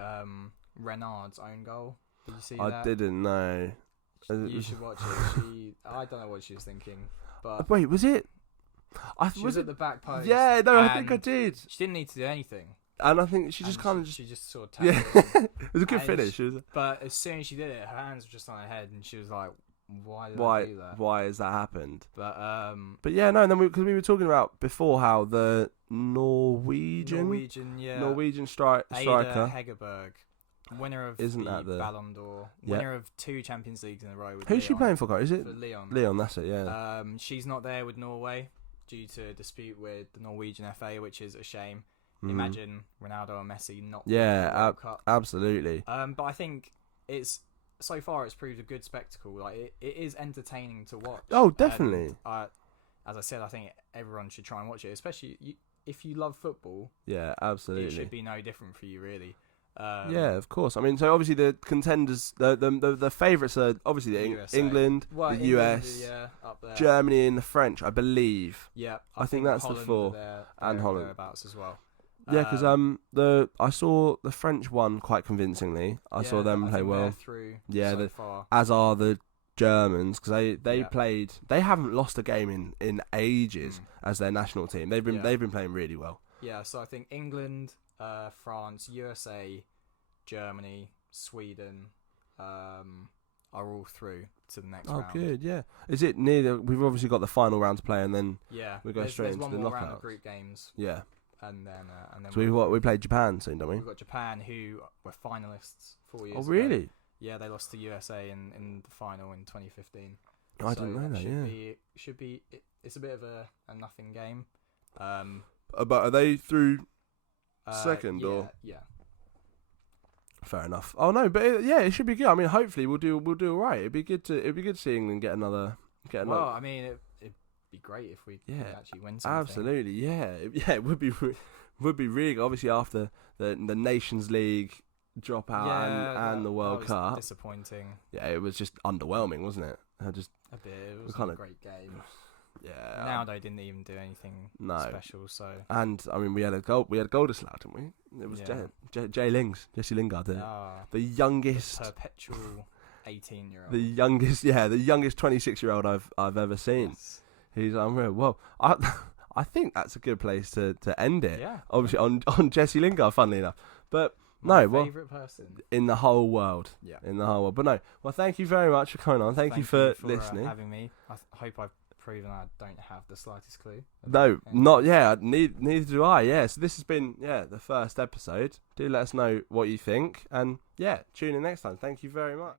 Renard's own goal. Did you see that? I didn't know. You should watch it. I don't know what she was thinking, but wait, was it? She was at the back post. Yeah, no, I think I did. She didn't need to do anything. And I think she just kind of she just sort of tackled him. It was a good finish. But as soon as she did it, her hands were just on her head, and she was like, "Why did I do that? Why has that happened?" But yeah, no. And then because we were talking about before how the Norwegian striker Ada Hegerberg, winner of isn't the that the Ballon d'Or, winner of 2 Champions Leagues in a row. With Who's she playing for? Is it for Leon? Leon, that's it. Yeah. She's not there with Norway due to a dispute with the Norwegian FA, which is a shame. Imagine Ronaldo and Messi not winning the World Cup. Absolutely. But I think so far it's proved a good spectacle. Like it is entertaining to watch. Oh, definitely. And, as I said, I think everyone should try and watch it, especially if you love football. Yeah, absolutely. It should be no different for you, really. Yeah, of course. I mean, so obviously the contenders, the favourites are obviously England, the US, up there. Germany, and the French, I believe. Yeah, I think that's Holland the 4, and Holland thereabouts as well. Yeah, because I saw the French one quite convincingly. I saw them play well. Through far. As are the Germans, because they played. They haven't lost a game in ages as their national team. They've been playing really well. Yeah, so I think England, France, USA, Germany, Sweden are all through to the next round. Oh, good, yeah. Is it near? We've obviously got the final round to play, and then we go straight into the one more round knockouts. of group games. Yeah. And then so we played Japan soon, don't we? We've got Japan, who were finalists 4 years ago. Oh, really? Yeah, they lost to USA in the final in 2015. I didn't know that. Should be. It's a bit of a nothing game. But are they through second or? Yeah. Fair enough. Oh no, but it should be good. I mean, hopefully we'll do all right. It'd be good to see England get another. Well, I mean, it'd be great if we could actually win something. Absolutely, yeah, it would be really good. Obviously after the Nations League dropout and the World Cup. Disappointing. Yeah, it was just underwhelming, wasn't it? A bit. It was a great game. Yeah. Now they didn't even do anything special. So. And I mean, we had a goal disallowed, didn't we? It was Jesse Lingard, the youngest, the perpetual 18-year-old. The youngest 26-year-old I've ever seen. Yes. He's unreal. Well, I think that's a good place to end it. Yeah. Obviously on Jesse Lingard, funnily enough, but. My favourite person in the whole world. Yeah, in the whole world. But no, well, thank you very much for coming on. Thank you for listening. Having me. I hope I've proven I don't have the slightest clue. No, not yet. Neither do I. Yeah. So this has been the first episode. Do let us know what you think, and tune in next time. Thank you very much.